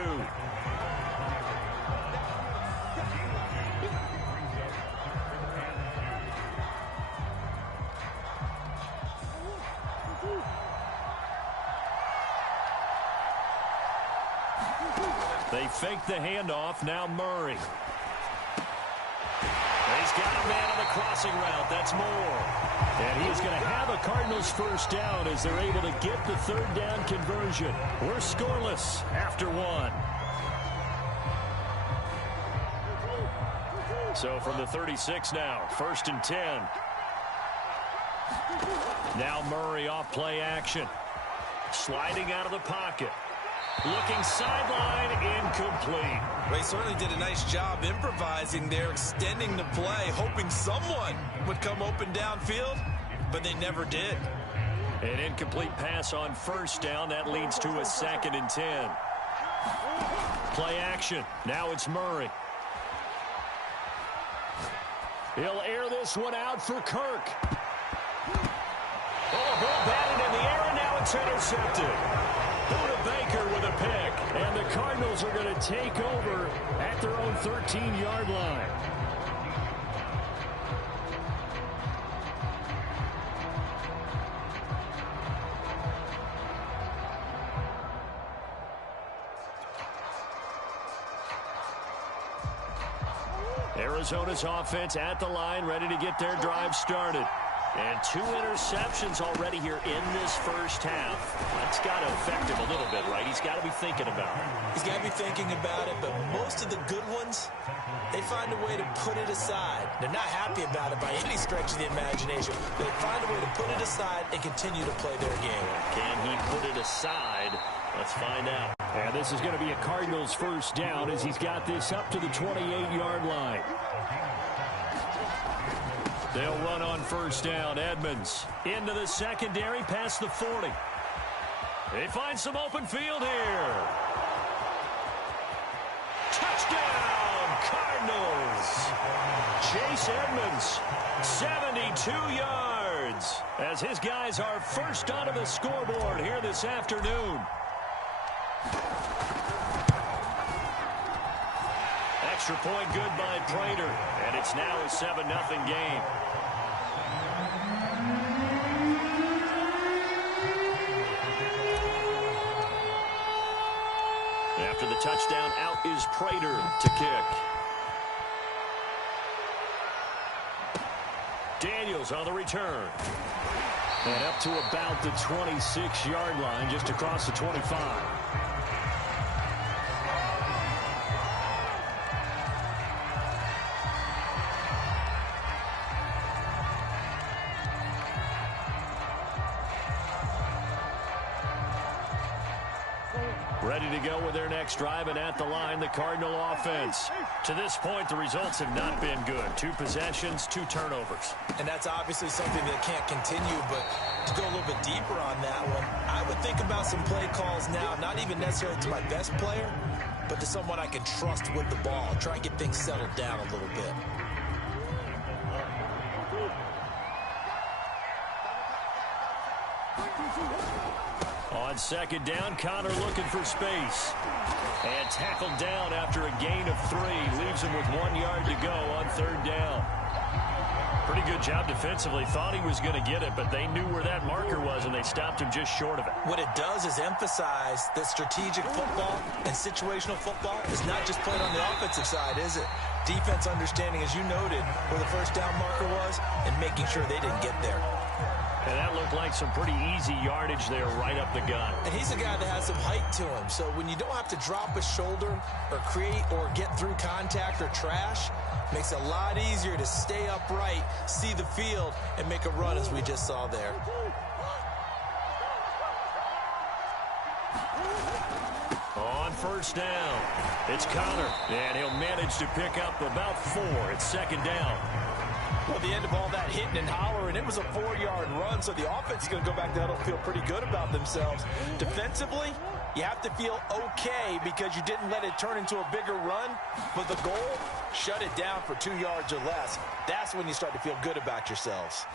They fake the handoff. Now Murray. He's got a man on the crossing route. That's Moore. And he's going to have a Cardinals first down as they're able to get the 3rd down conversion. We're scoreless after 1. So from the 36 now, 1st and 10. Now Murray off play action. Sliding out of the pocket. Looking sideline, incomplete. They certainly did a nice job improvising there, extending the play, hoping someone would come open downfield, but they never did. An incomplete pass on first down. That leads to a 2nd and 10. Play action. Now it's Murray. He'll air this one out for Kirk. Oh, ball batted in the air, and now it's intercepted. Eagles are going to take over at their own 13-yard line. Arizona's offense at the line, ready to get their drive started. And 2 interceptions already here in this first half. That's got to affect him a little bit, right? He's got to be thinking about it. He's got to be thinking about it, but most of the good ones, they find a way to put it aside. They're not happy about it by any stretch of the imagination. They find a way to put it aside and continue to play their game. Can he put it aside? Let's find out. And this is going to be a Cardinals first down as he's got this up to the 28-yard line. They'll run on first down. Edmonds into the secondary past the 40. They find some open field here. Touchdown, Cardinals. Chase Edmonds, 72 yards, as his guys are first onto the scoreboard here this afternoon. Extra point good by Prater, and it's now a 7-0 game. After the touchdown, out is Prater to kick. Daniels on the return. And up to about the 26-yard line, just across the 25. Ready to go with their next drive, and at the line, the Cardinal offense. To this point, the results have not been good. 2 possessions, 2 turnovers. And that's obviously something that can't continue, but to go a little bit deeper on that one, I would think about some play calls now, not even necessarily to my best player, but to someone I can trust with the ball. Try and get things settled down a little bit. On second down, Connor looking for space. And tackled down after a gain of 3. Leaves him with 1 yard to go on third down. Pretty good job defensively. Thought he was going to get it, but they knew where that marker was, and they stopped him just short of it. What it does is emphasize that strategic football and situational football is not just played on the offensive side, is it? Defense understanding, as you noted, where the first down marker was and making sure they didn't get there. And that looked like some pretty easy yardage there right up the gut. And he's a guy that has some height to him. So when you don't have to drop a shoulder or create or get through contact or trash, makes it a lot easier to stay upright, see the field, and make a run as we just saw there. On first down, it's Connor. And he'll manage to pick up about 4. It's second down. Well, the end of all that hitting and hollering, it was a 4-yard run, so the offense is going to go back to huddle and feel pretty good about themselves. Defensively, you have to feel okay because you didn't let it turn into a bigger run, but the goal, shut it down for 2 yards or less. That's when you start to feel good about yourselves.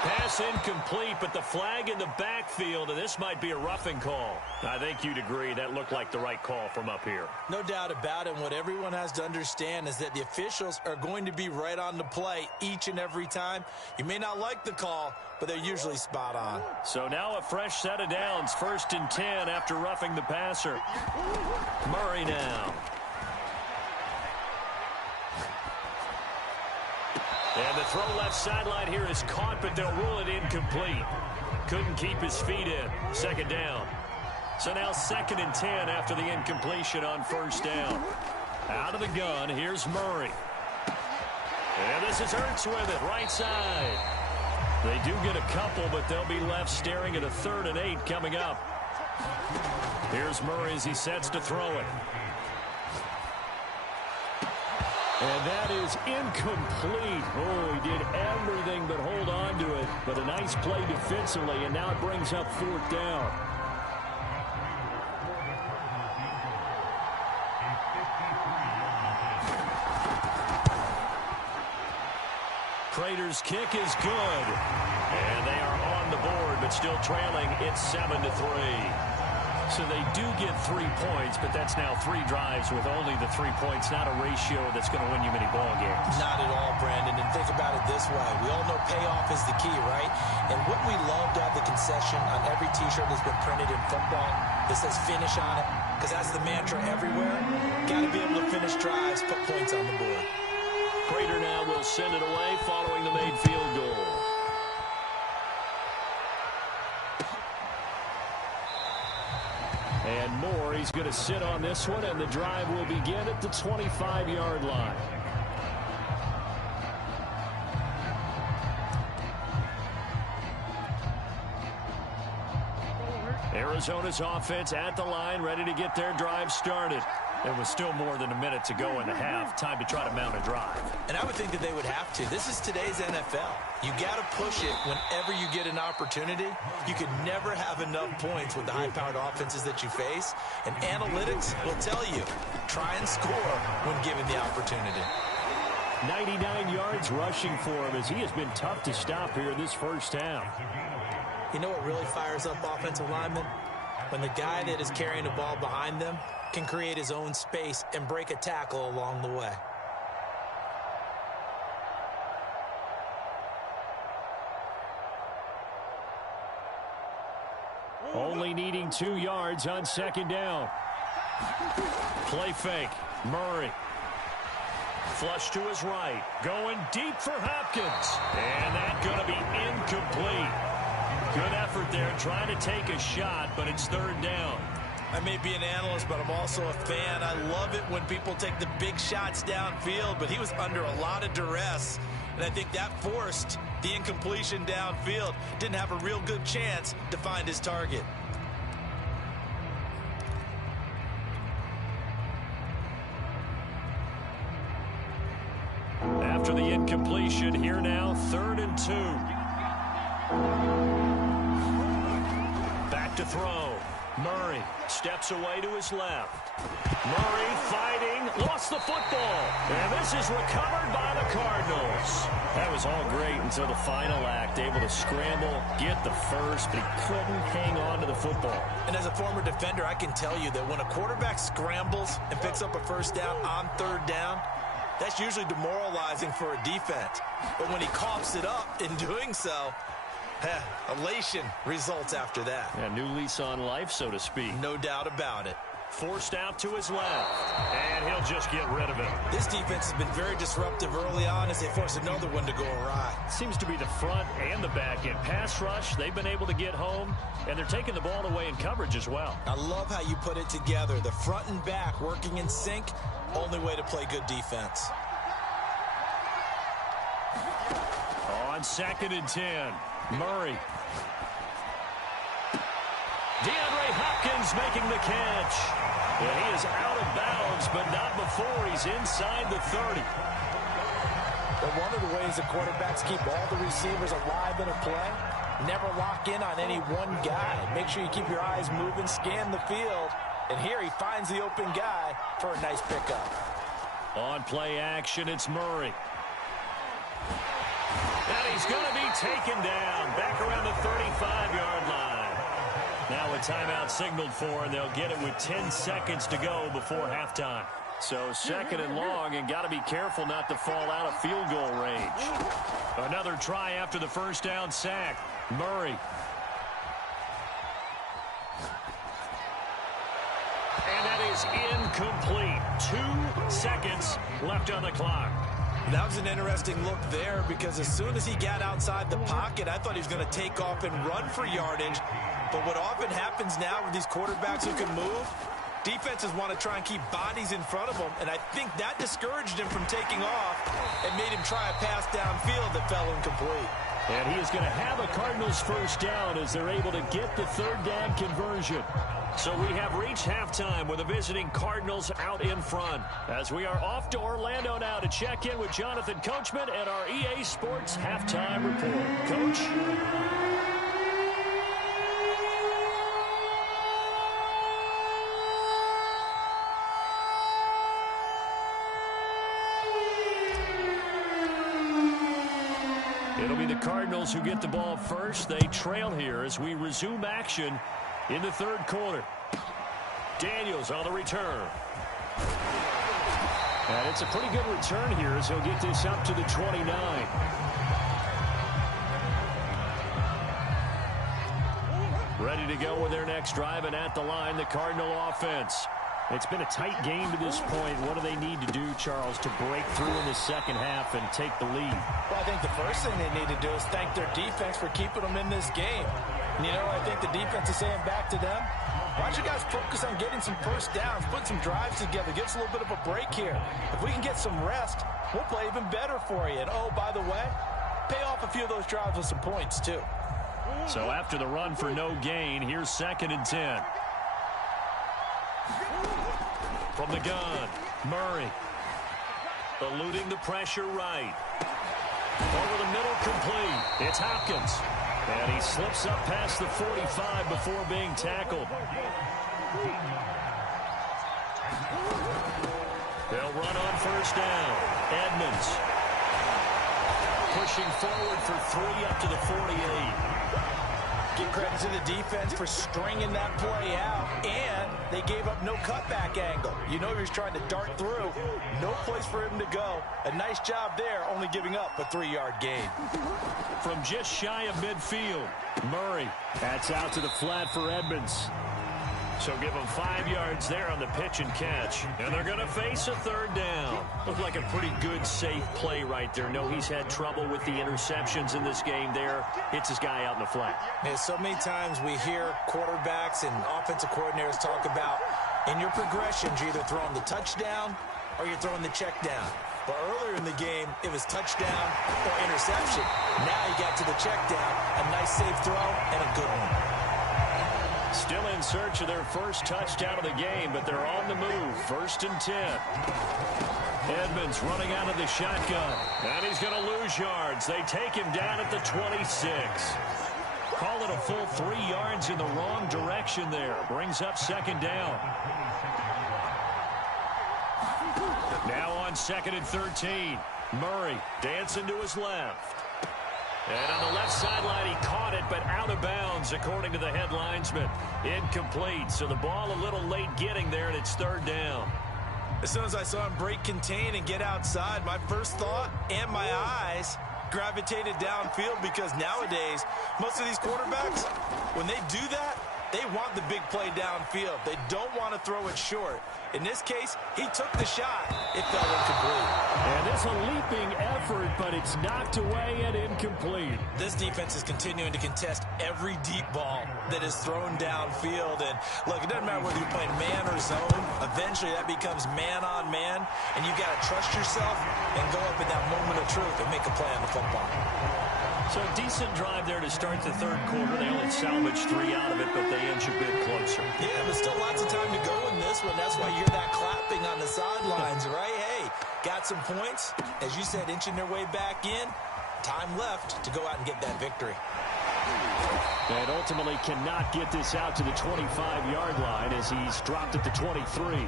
Pass incomplete, but the flag in the backfield, and this might be a roughing call. I think you'd agree that looked like the right call from up here. No doubt about it. What everyone has to understand is that the officials are going to be right on the play each and every time. You may not like the call, but they're usually spot on. So now a fresh set of downs, 1st and 10 after roughing the passer. Murray now. And the throw left sideline here is caught, but they'll rule it incomplete. Couldn't keep his feet in. Second down. So now 2nd and 10 after the incompletion on first down. Out of the gun, here's Murray. And this is Ertz with it, right side. They do get a couple, but they'll be left staring at a 3rd and 8 coming up. Here's Murray as he sets to throw it. And that is incomplete. Oh, he did everything but hold on to it. But a nice play defensively, and now it brings up 4th down. Prater's kick is good. And they are on the board, but still trailing. It's 7-3. So they do get 3 points, but that's now 3 drives with only the 3 points, not a ratio that's going to win you many ball games. Not at all, Brandon. And think about it this way. We all know payoff is the key, right? And wouldn't we love to have the concession on every T-shirt that's been printed in football that says finish on it? Because that's the mantra everywhere. Got to be able to finish drives, put points on the board. Prater now will send it away following the made field goal. And Moore, he's going to sit on this one, and the drive will begin at the 25-yard line. Arizona's offense at the line, ready to get their drive started. There was still more than a minute to go in the half. Time to try to mount a drive. And I would think that they would have to. This is today's NFL. You got to push it whenever you get an opportunity. You can never have enough points with the high-powered offenses that you face. And analytics will tell you, try and score when given the opportunity. 99 yards rushing for him as he has been tough to stop here in this first half. You know what really fires up offensive linemen? When the guy that is carrying the ball behind them can create his own space and break a tackle along the way. Only needing 2 yards on second down. Play fake. Murray. Flush to his right. Going deep for Hopkins. And that's going to be incomplete. Good effort there trying to take a shot, but it's third down. I may be an analyst, but I'm also a fan. I love it when people take the big shots downfield, but he was under a lot of duress, and I think that forced the incompletion downfield. Didn't have a real good chance to find his target. After the incompletion, here now, 3rd and 2. Back to throw. Murray steps away to his left. Murray fighting, lost the football. And this is recovered by the Cardinals. That was all great until the final act. Able to scramble, get the first, but he couldn't hang on to the football. And as a former defender, I can tell you that when a quarterback scrambles and picks up a first down on third down, that's usually demoralizing for a defense. But when he coughs it up in doing so, elation results after that. A new lease on life, so to speak. No doubt about it. Forced out to his left, and he'll just get rid of it. This defense has been very disruptive early on as they force another one to go awry. Seems to be the front and the back end. Pass rush, they've been able to get home, and they're taking the ball away in coverage as well. I love how you put it together. The front and back working in sync, only way to play good defense. On 2nd and 10, Murray. DeAndre Hopkins making the catch. And he is out of bounds, but not before he's inside the 30. But one of the ways the quarterbacks keep all the receivers alive in a play, never lock in on any one guy. Make sure you keep your eyes moving, scan the field. And here he finds the open guy for a nice pickup. On play action, it's Murray. And he's going to be taken down back around the 35-yard line. Now a timeout signaled for, and they'll get it with 10 seconds to go before halftime. So 2nd and long, and got to be careful not to fall out of field goal range. Another try after the first down sack. Murray. And that is incomplete. 2 seconds left on the clock. That was an interesting look there because as soon as he got outside the pocket, I thought he was going to take off and run for yardage. But what often happens now with these quarterbacks who can move, defenses want to try and keep bodies in front of them, and I think that discouraged him from taking off and made him try a pass downfield that fell incomplete. And he is going to have a Cardinals first down as they're able to get the third down conversion. So we have reached halftime with the visiting Cardinals out in front. As we are off to Orlando now to check in with Jonathan Coachman and our EA Sports Halftime Report. Coach? It'll be the Cardinals who get the ball first. They trail here as we resume action in the third quarter. Daniels on the return. And it's a pretty good return here as he'll get this up to the 29. Ready to go with their next drive, and at the line, the Cardinal offense. It's been a tight game to this point. What do they need to do, Charles, to break through in the second half and take the lead? Well, I think the first thing they need to do is thank their defense for keeping them in this game. And you know, I think the defense is saying back to them, why don't you guys focus on getting some first downs, put some drives together, give us a little bit of a break here. If we can get some rest, we'll play even better for you. And, oh, by the way, pay off a few of those drives with some points, too. So after the run for no gain, here's 2nd and 10. From the gun, Murray. Eluding the pressure right. Over the middle, complete. It's Hopkins. And he slips up past the 45 before being tackled. They'll run on first down. Edmonds. Pushing forward for 3 up to the 48. Give credit to the defense for stringing that play out, and they gave up no cutback angle. You know he was trying to dart through. No place for him to go. A nice job there, only giving up a 3-yard gain. From just shy of midfield, Murray. That's out to the flat for Edmonds. So give them 5 yards there on the pitch and catch. And they're going to face a 3rd down. Looked like a pretty good, safe play right there. No, he's had trouble with the interceptions in this game there. Hits his guy out in the flat. Yeah, so many times we hear quarterbacks and offensive coordinators talk about in your progressions, you're either throwing the touchdown or you're throwing the check down. But earlier in the game, it was touchdown or interception. Now you got to the check down, a nice safe throw, and a good one. Still in search of their first touchdown of the game, but they're on the move. 1st and 10. Edmonds running out of the shotgun. And he's going to lose yards. They take him down at the 26. Call it a full 3 yards in the wrong direction there. Brings up 2nd down. Now on 2nd and 13. Murray dancing to his left. And on the left sideline, he caught it, but out of bounds, according to the head linesman. Incomplete, so the ball a little late getting there, and it's 3rd down. As soon as I saw him break contain and get outside, my first thought and my eyes gravitated downfield, because nowadays, most of these quarterbacks, when they do that, they want the big play downfield. They don't want to throw it short. In this case, he took the shot. It fell incomplete. And it's a leaping effort, but it's knocked away and incomplete. This defense is continuing to contest every deep ball that is thrown downfield. And look, it doesn't matter whether you're playing man or zone. Eventually, that becomes man on man. And you got to trust yourself and go up in that moment of truth and make a play on the football. So decent drive there to start the 3rd quarter. They only salvaged 3 out of it, but they inch a bit closer. Yeah, but still lots of time to go in this one. That's why you hear that clapping on the sidelines, right? Hey, got some points. As you said, inching their way back in. Time left to go out and get that victory. And ultimately cannot get this out to the 25-yard line as he's dropped at the 23.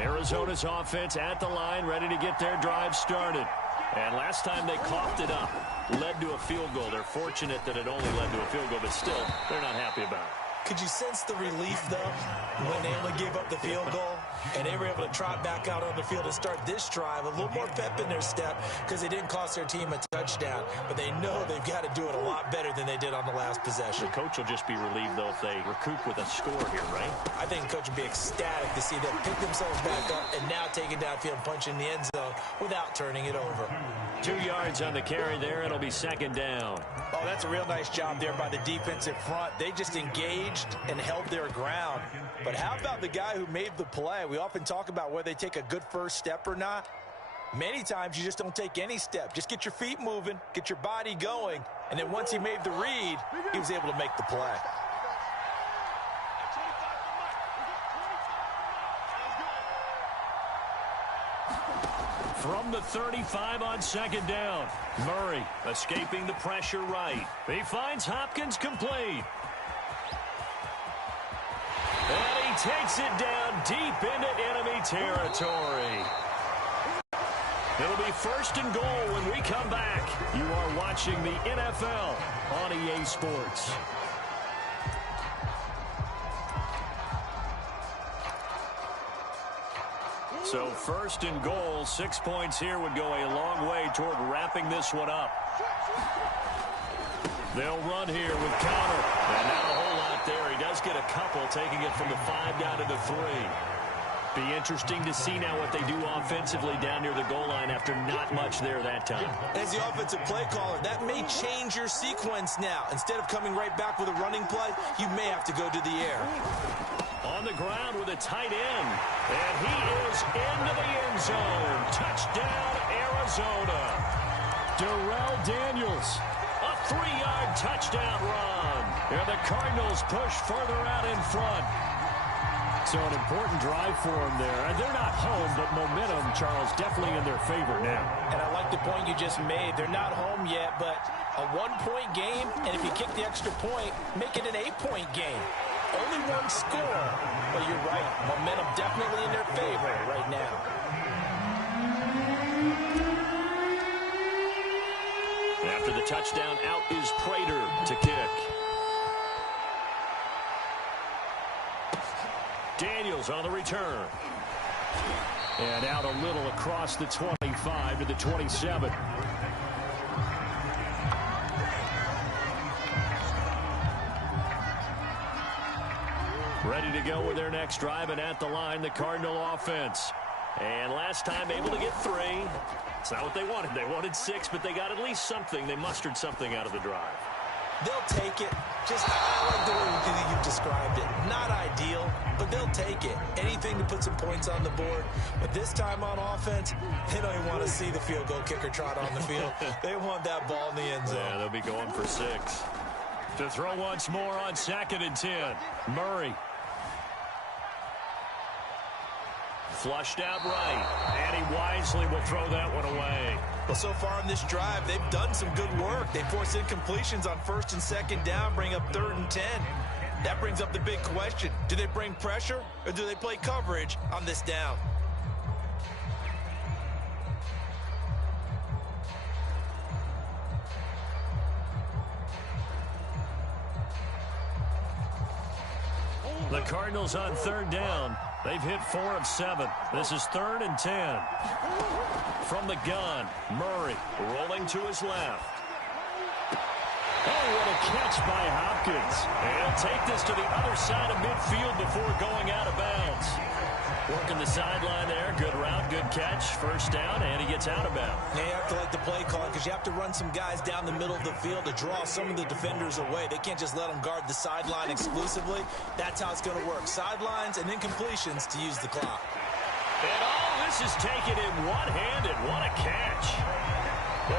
Arizona's offense at the line, ready to get their drive started. And last time they coughed it up, led to a field goal. They're fortunate that it only led to a field goal, but still, they're not happy about it. Could you sense the relief, though, when they only gave up the field goal and they were able to trot back out on the field and start this drive? A little more pep in their step because they didn't cost their team a touchdown, but they know they've got to do it a lot better than they did on the last possession. The coach will just be relieved, though, if they recoup with a score here, right? I think the coach would be ecstatic to see them pick themselves back up and now take it downfield and punch in the end zone without turning it over. 2 yards on the carry there. It'll be 2nd down. Oh, that's a real nice job there by the defensive front. They just engaged and held their ground. But how about the guy who made the play? We often talk about whether they take a good first step or not. Many times you just don't take any step. Just get your feet moving, get your body going, and then once he made the read, he was able to make the play. From the 35 on 2nd down. Murray escaping the pressure right. He finds Hopkins complete. And he takes it down deep into enemy territory. It'll be 1st and goal when we come back. You are watching the NFL on EA Sports. So first and goal, 6 points here would go a long way toward wrapping this one up. They'll run here with counter. And not a whole lot there. He does get a couple, taking it from the 5 down to the 3. Be interesting to see now what they do offensively down near the goal line after not much there that time. As the offensive play caller, that may change your sequence now. Instead of coming right back with a running play, you may have to go to the air. On the ground with a tight end. And he is into the end zone. Touchdown, Arizona. Darrell Daniels. A 3-yard touchdown run. And the Cardinals push further out in front. So an important drive for them there. And they're not home, but momentum, Charles, definitely in their favor now. And I like the point you just made. They're not home yet, but a 1-point game, and if you kick the extra point, make it an 8-point game. Only one score, but you're right. Momentum definitely in their favor right now. After the touchdown, out is Prater to kick. Daniels on the return. And out a little across the 25 to the 27. Ready to go with their next drive, and at the line, the Cardinal offense. And last time able to get 3. It's not what they wanted. They wanted 6, but they got at least something. They mustered something out of the drive. They'll take it. Just, I like the way you described it. Not ideal, but they'll take it. Anything to put some points on the board. But this time on offense, they don't even want to see the field goal kicker trot on the field. They want that ball in the end zone. Yeah, they'll be going for 6. To throw once more on 2nd and 10. Murray. Flushed out right, and he wisely will throw that one away. Well, so far in this drive, they've done some good work. They force incompletions on 1st and 2nd down, bring up 3rd and 10. That brings up the big question. Do they bring pressure, or do they play coverage on this down? The Cardinals on 3rd down. They've hit 4 of 7. This is 3rd and 10. From the gun, Murray rolling to his left. Oh, what a catch by Hopkins. And he'll take this to the other side of midfield before going out of bounds. Working the sideline there. Good route, good catch. First down, and he gets out of bounds. Yeah, you have to like the play call because you have to run some guys down the middle of the field to draw some of the defenders away. They can't just let them guard the sideline exclusively. That's how it's going to work. Sidelines and incompletions to use the clock. And all this is taken in one-handed. What a catch.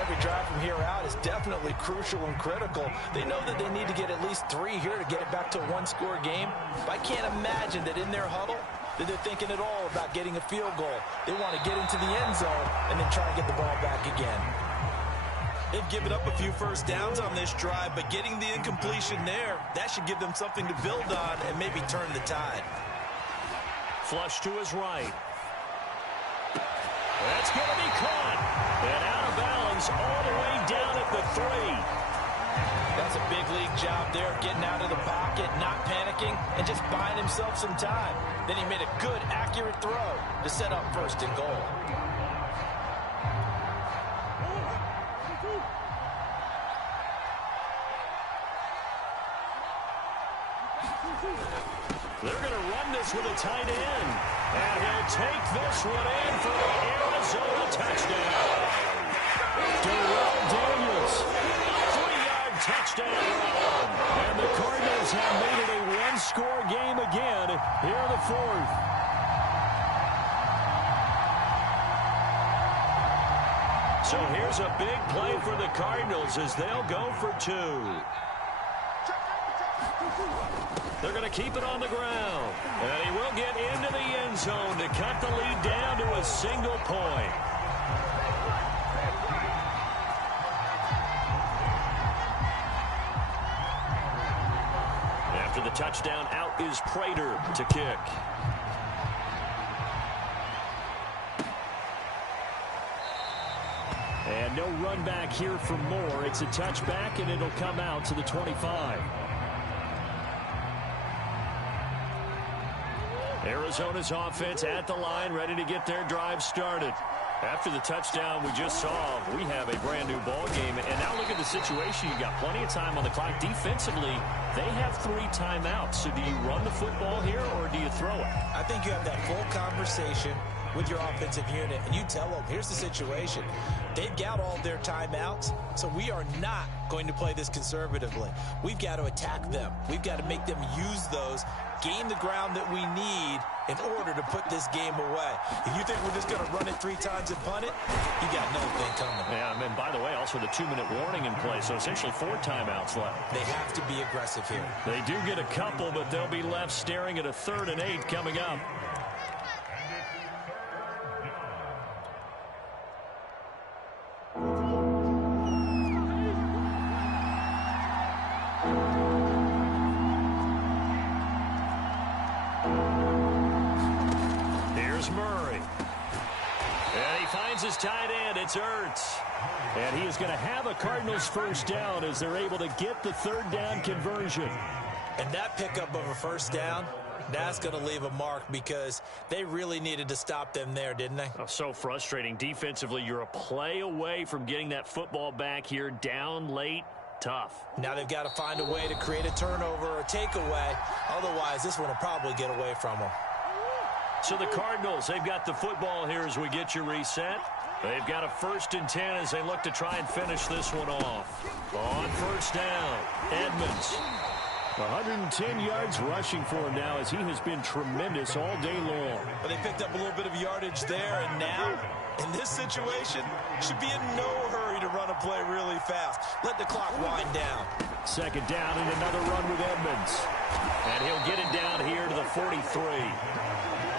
Every drive from here out is definitely crucial and critical. They know that they need to get at least 3 here to get it back to a 1-score game. But I can't imagine that in their huddle that they're thinking at all about getting a field goal. They want to get into the end zone and then try and get the ball back again. They've given up a few first downs on this drive, but getting the incompletion there, that should give them something to build on and maybe turn the tide. Flush to his right. That's going to be caught. And out of bounds all the way down at the 3. That's a big league job there, getting out of the pocket, not panicking, and just buying himself some time. Then he made a good, accurate throw to set up 1st and goal. They're going to run this with a tight end. And he'll take this one in for the Arizona touchdown. Darrell Daniels, a 3-yard touchdown run. And the Cardinals have made it a 1-score game again here in the 4th. So here's a big play for the Cardinals as they'll go for 2. They're going to keep it on the ground. And he will get into the end zone to cut the lead down to a single point. After the touchdown, out is Prater to kick. And And no run back here for Moore. It's a touchback, and it'll come out to the 25. Arizona's offense at the line, ready to get their drive started. After the touchdown we just saw, we have a brand-new ball game. And now look at the situation. You got plenty of time on the clock. Defensively, they have 3 timeouts. So do you run the football here, or do you throw it? I think you have that full conversation with your offensive unit, and you tell them, here's the situation. They've got all their timeouts, so we are not going to play this conservatively. We've got to attack them. We've got to make them use those, gain the ground that we need in order to put this game away. If you think we're just going to run it 3 times and punt it, you got another thing coming. Yeah, and by the way, also the 2-minute warning in play, so essentially 4 timeouts left. They have to be aggressive here. They do get a couple, but they'll be left staring at a 3rd and 8 coming up. Murray. And he finds his tight end. It's Ertz. And he is going to have a Cardinals first down as they're able to get the 3rd down conversion. And that pickup of a first down, that's going to leave a mark because they really needed to stop them there, didn't they? Oh, so frustrating. Defensively, you're a play away from getting that football back here down late. Tough. Now they've got to find a way to create a turnover or a takeaway. Otherwise, this one will probably get away from them. So the Cardinals, they've got the football here as we get you reset. They've got a 1st and 10 as they look to try and finish this one off. On first down, Edmonds. 110 yards rushing for him now as he has been tremendous all day long. But they picked up a little bit of yardage there, and now, in this situation, should be in no hurry to run a play really fast. Let the clock wind down. 2nd down and another run with Edmonds. And he'll get it down here to the 43.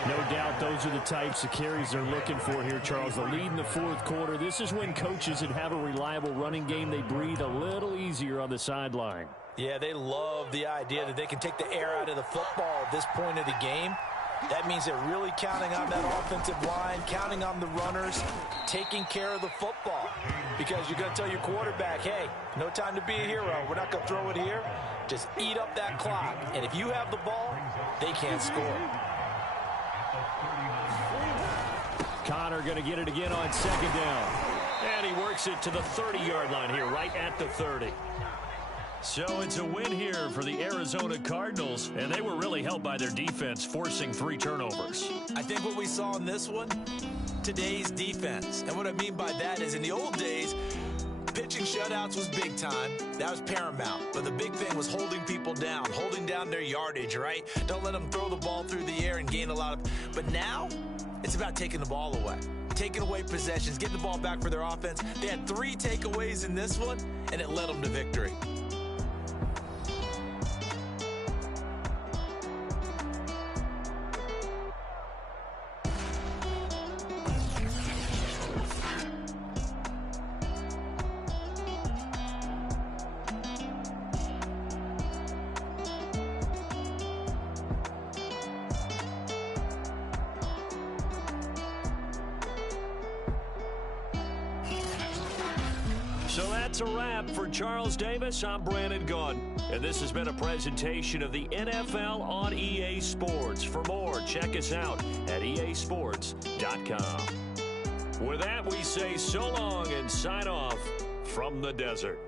No doubt those are the types of carries they're looking for here, Charles. The lead in the 4th quarter. This is when coaches that have a reliable running game, they breathe a little easier on the sideline. Yeah, they love the idea that they can take the air out of the football at this point of the game. That means they're really counting on that offensive line, counting on the runners, taking care of the football. Because you're going to tell your quarterback, hey, no time to be a hero. We're not going to throw it here. Just eat up that clock. And if you have the ball, they can't score. Connor going to get it again on 2nd down. And he works it to the 30-yard line here, right at the 30. So it's a win here for the Arizona Cardinals, and they were really helped by their defense, forcing 3 turnovers. I think what we saw in this one, today's defense. And what I mean by that is in the old days, pitching shutouts was big time. That was paramount. But the big thing was holding people down, holding down their yardage, right? Don't let them throw the ball through the air and gain a lot of... But now, it's about taking the ball away. Taking away possessions, getting the ball back for their offense. They had 3 takeaways in this one, and it led them to victory. So that's a wrap for Charles Davis. I'm Brandon Gunn. And this has been a presentation of the NFL on EA Sports. For more, check us out at easports.com. With that, we say so long and sign off from the desert.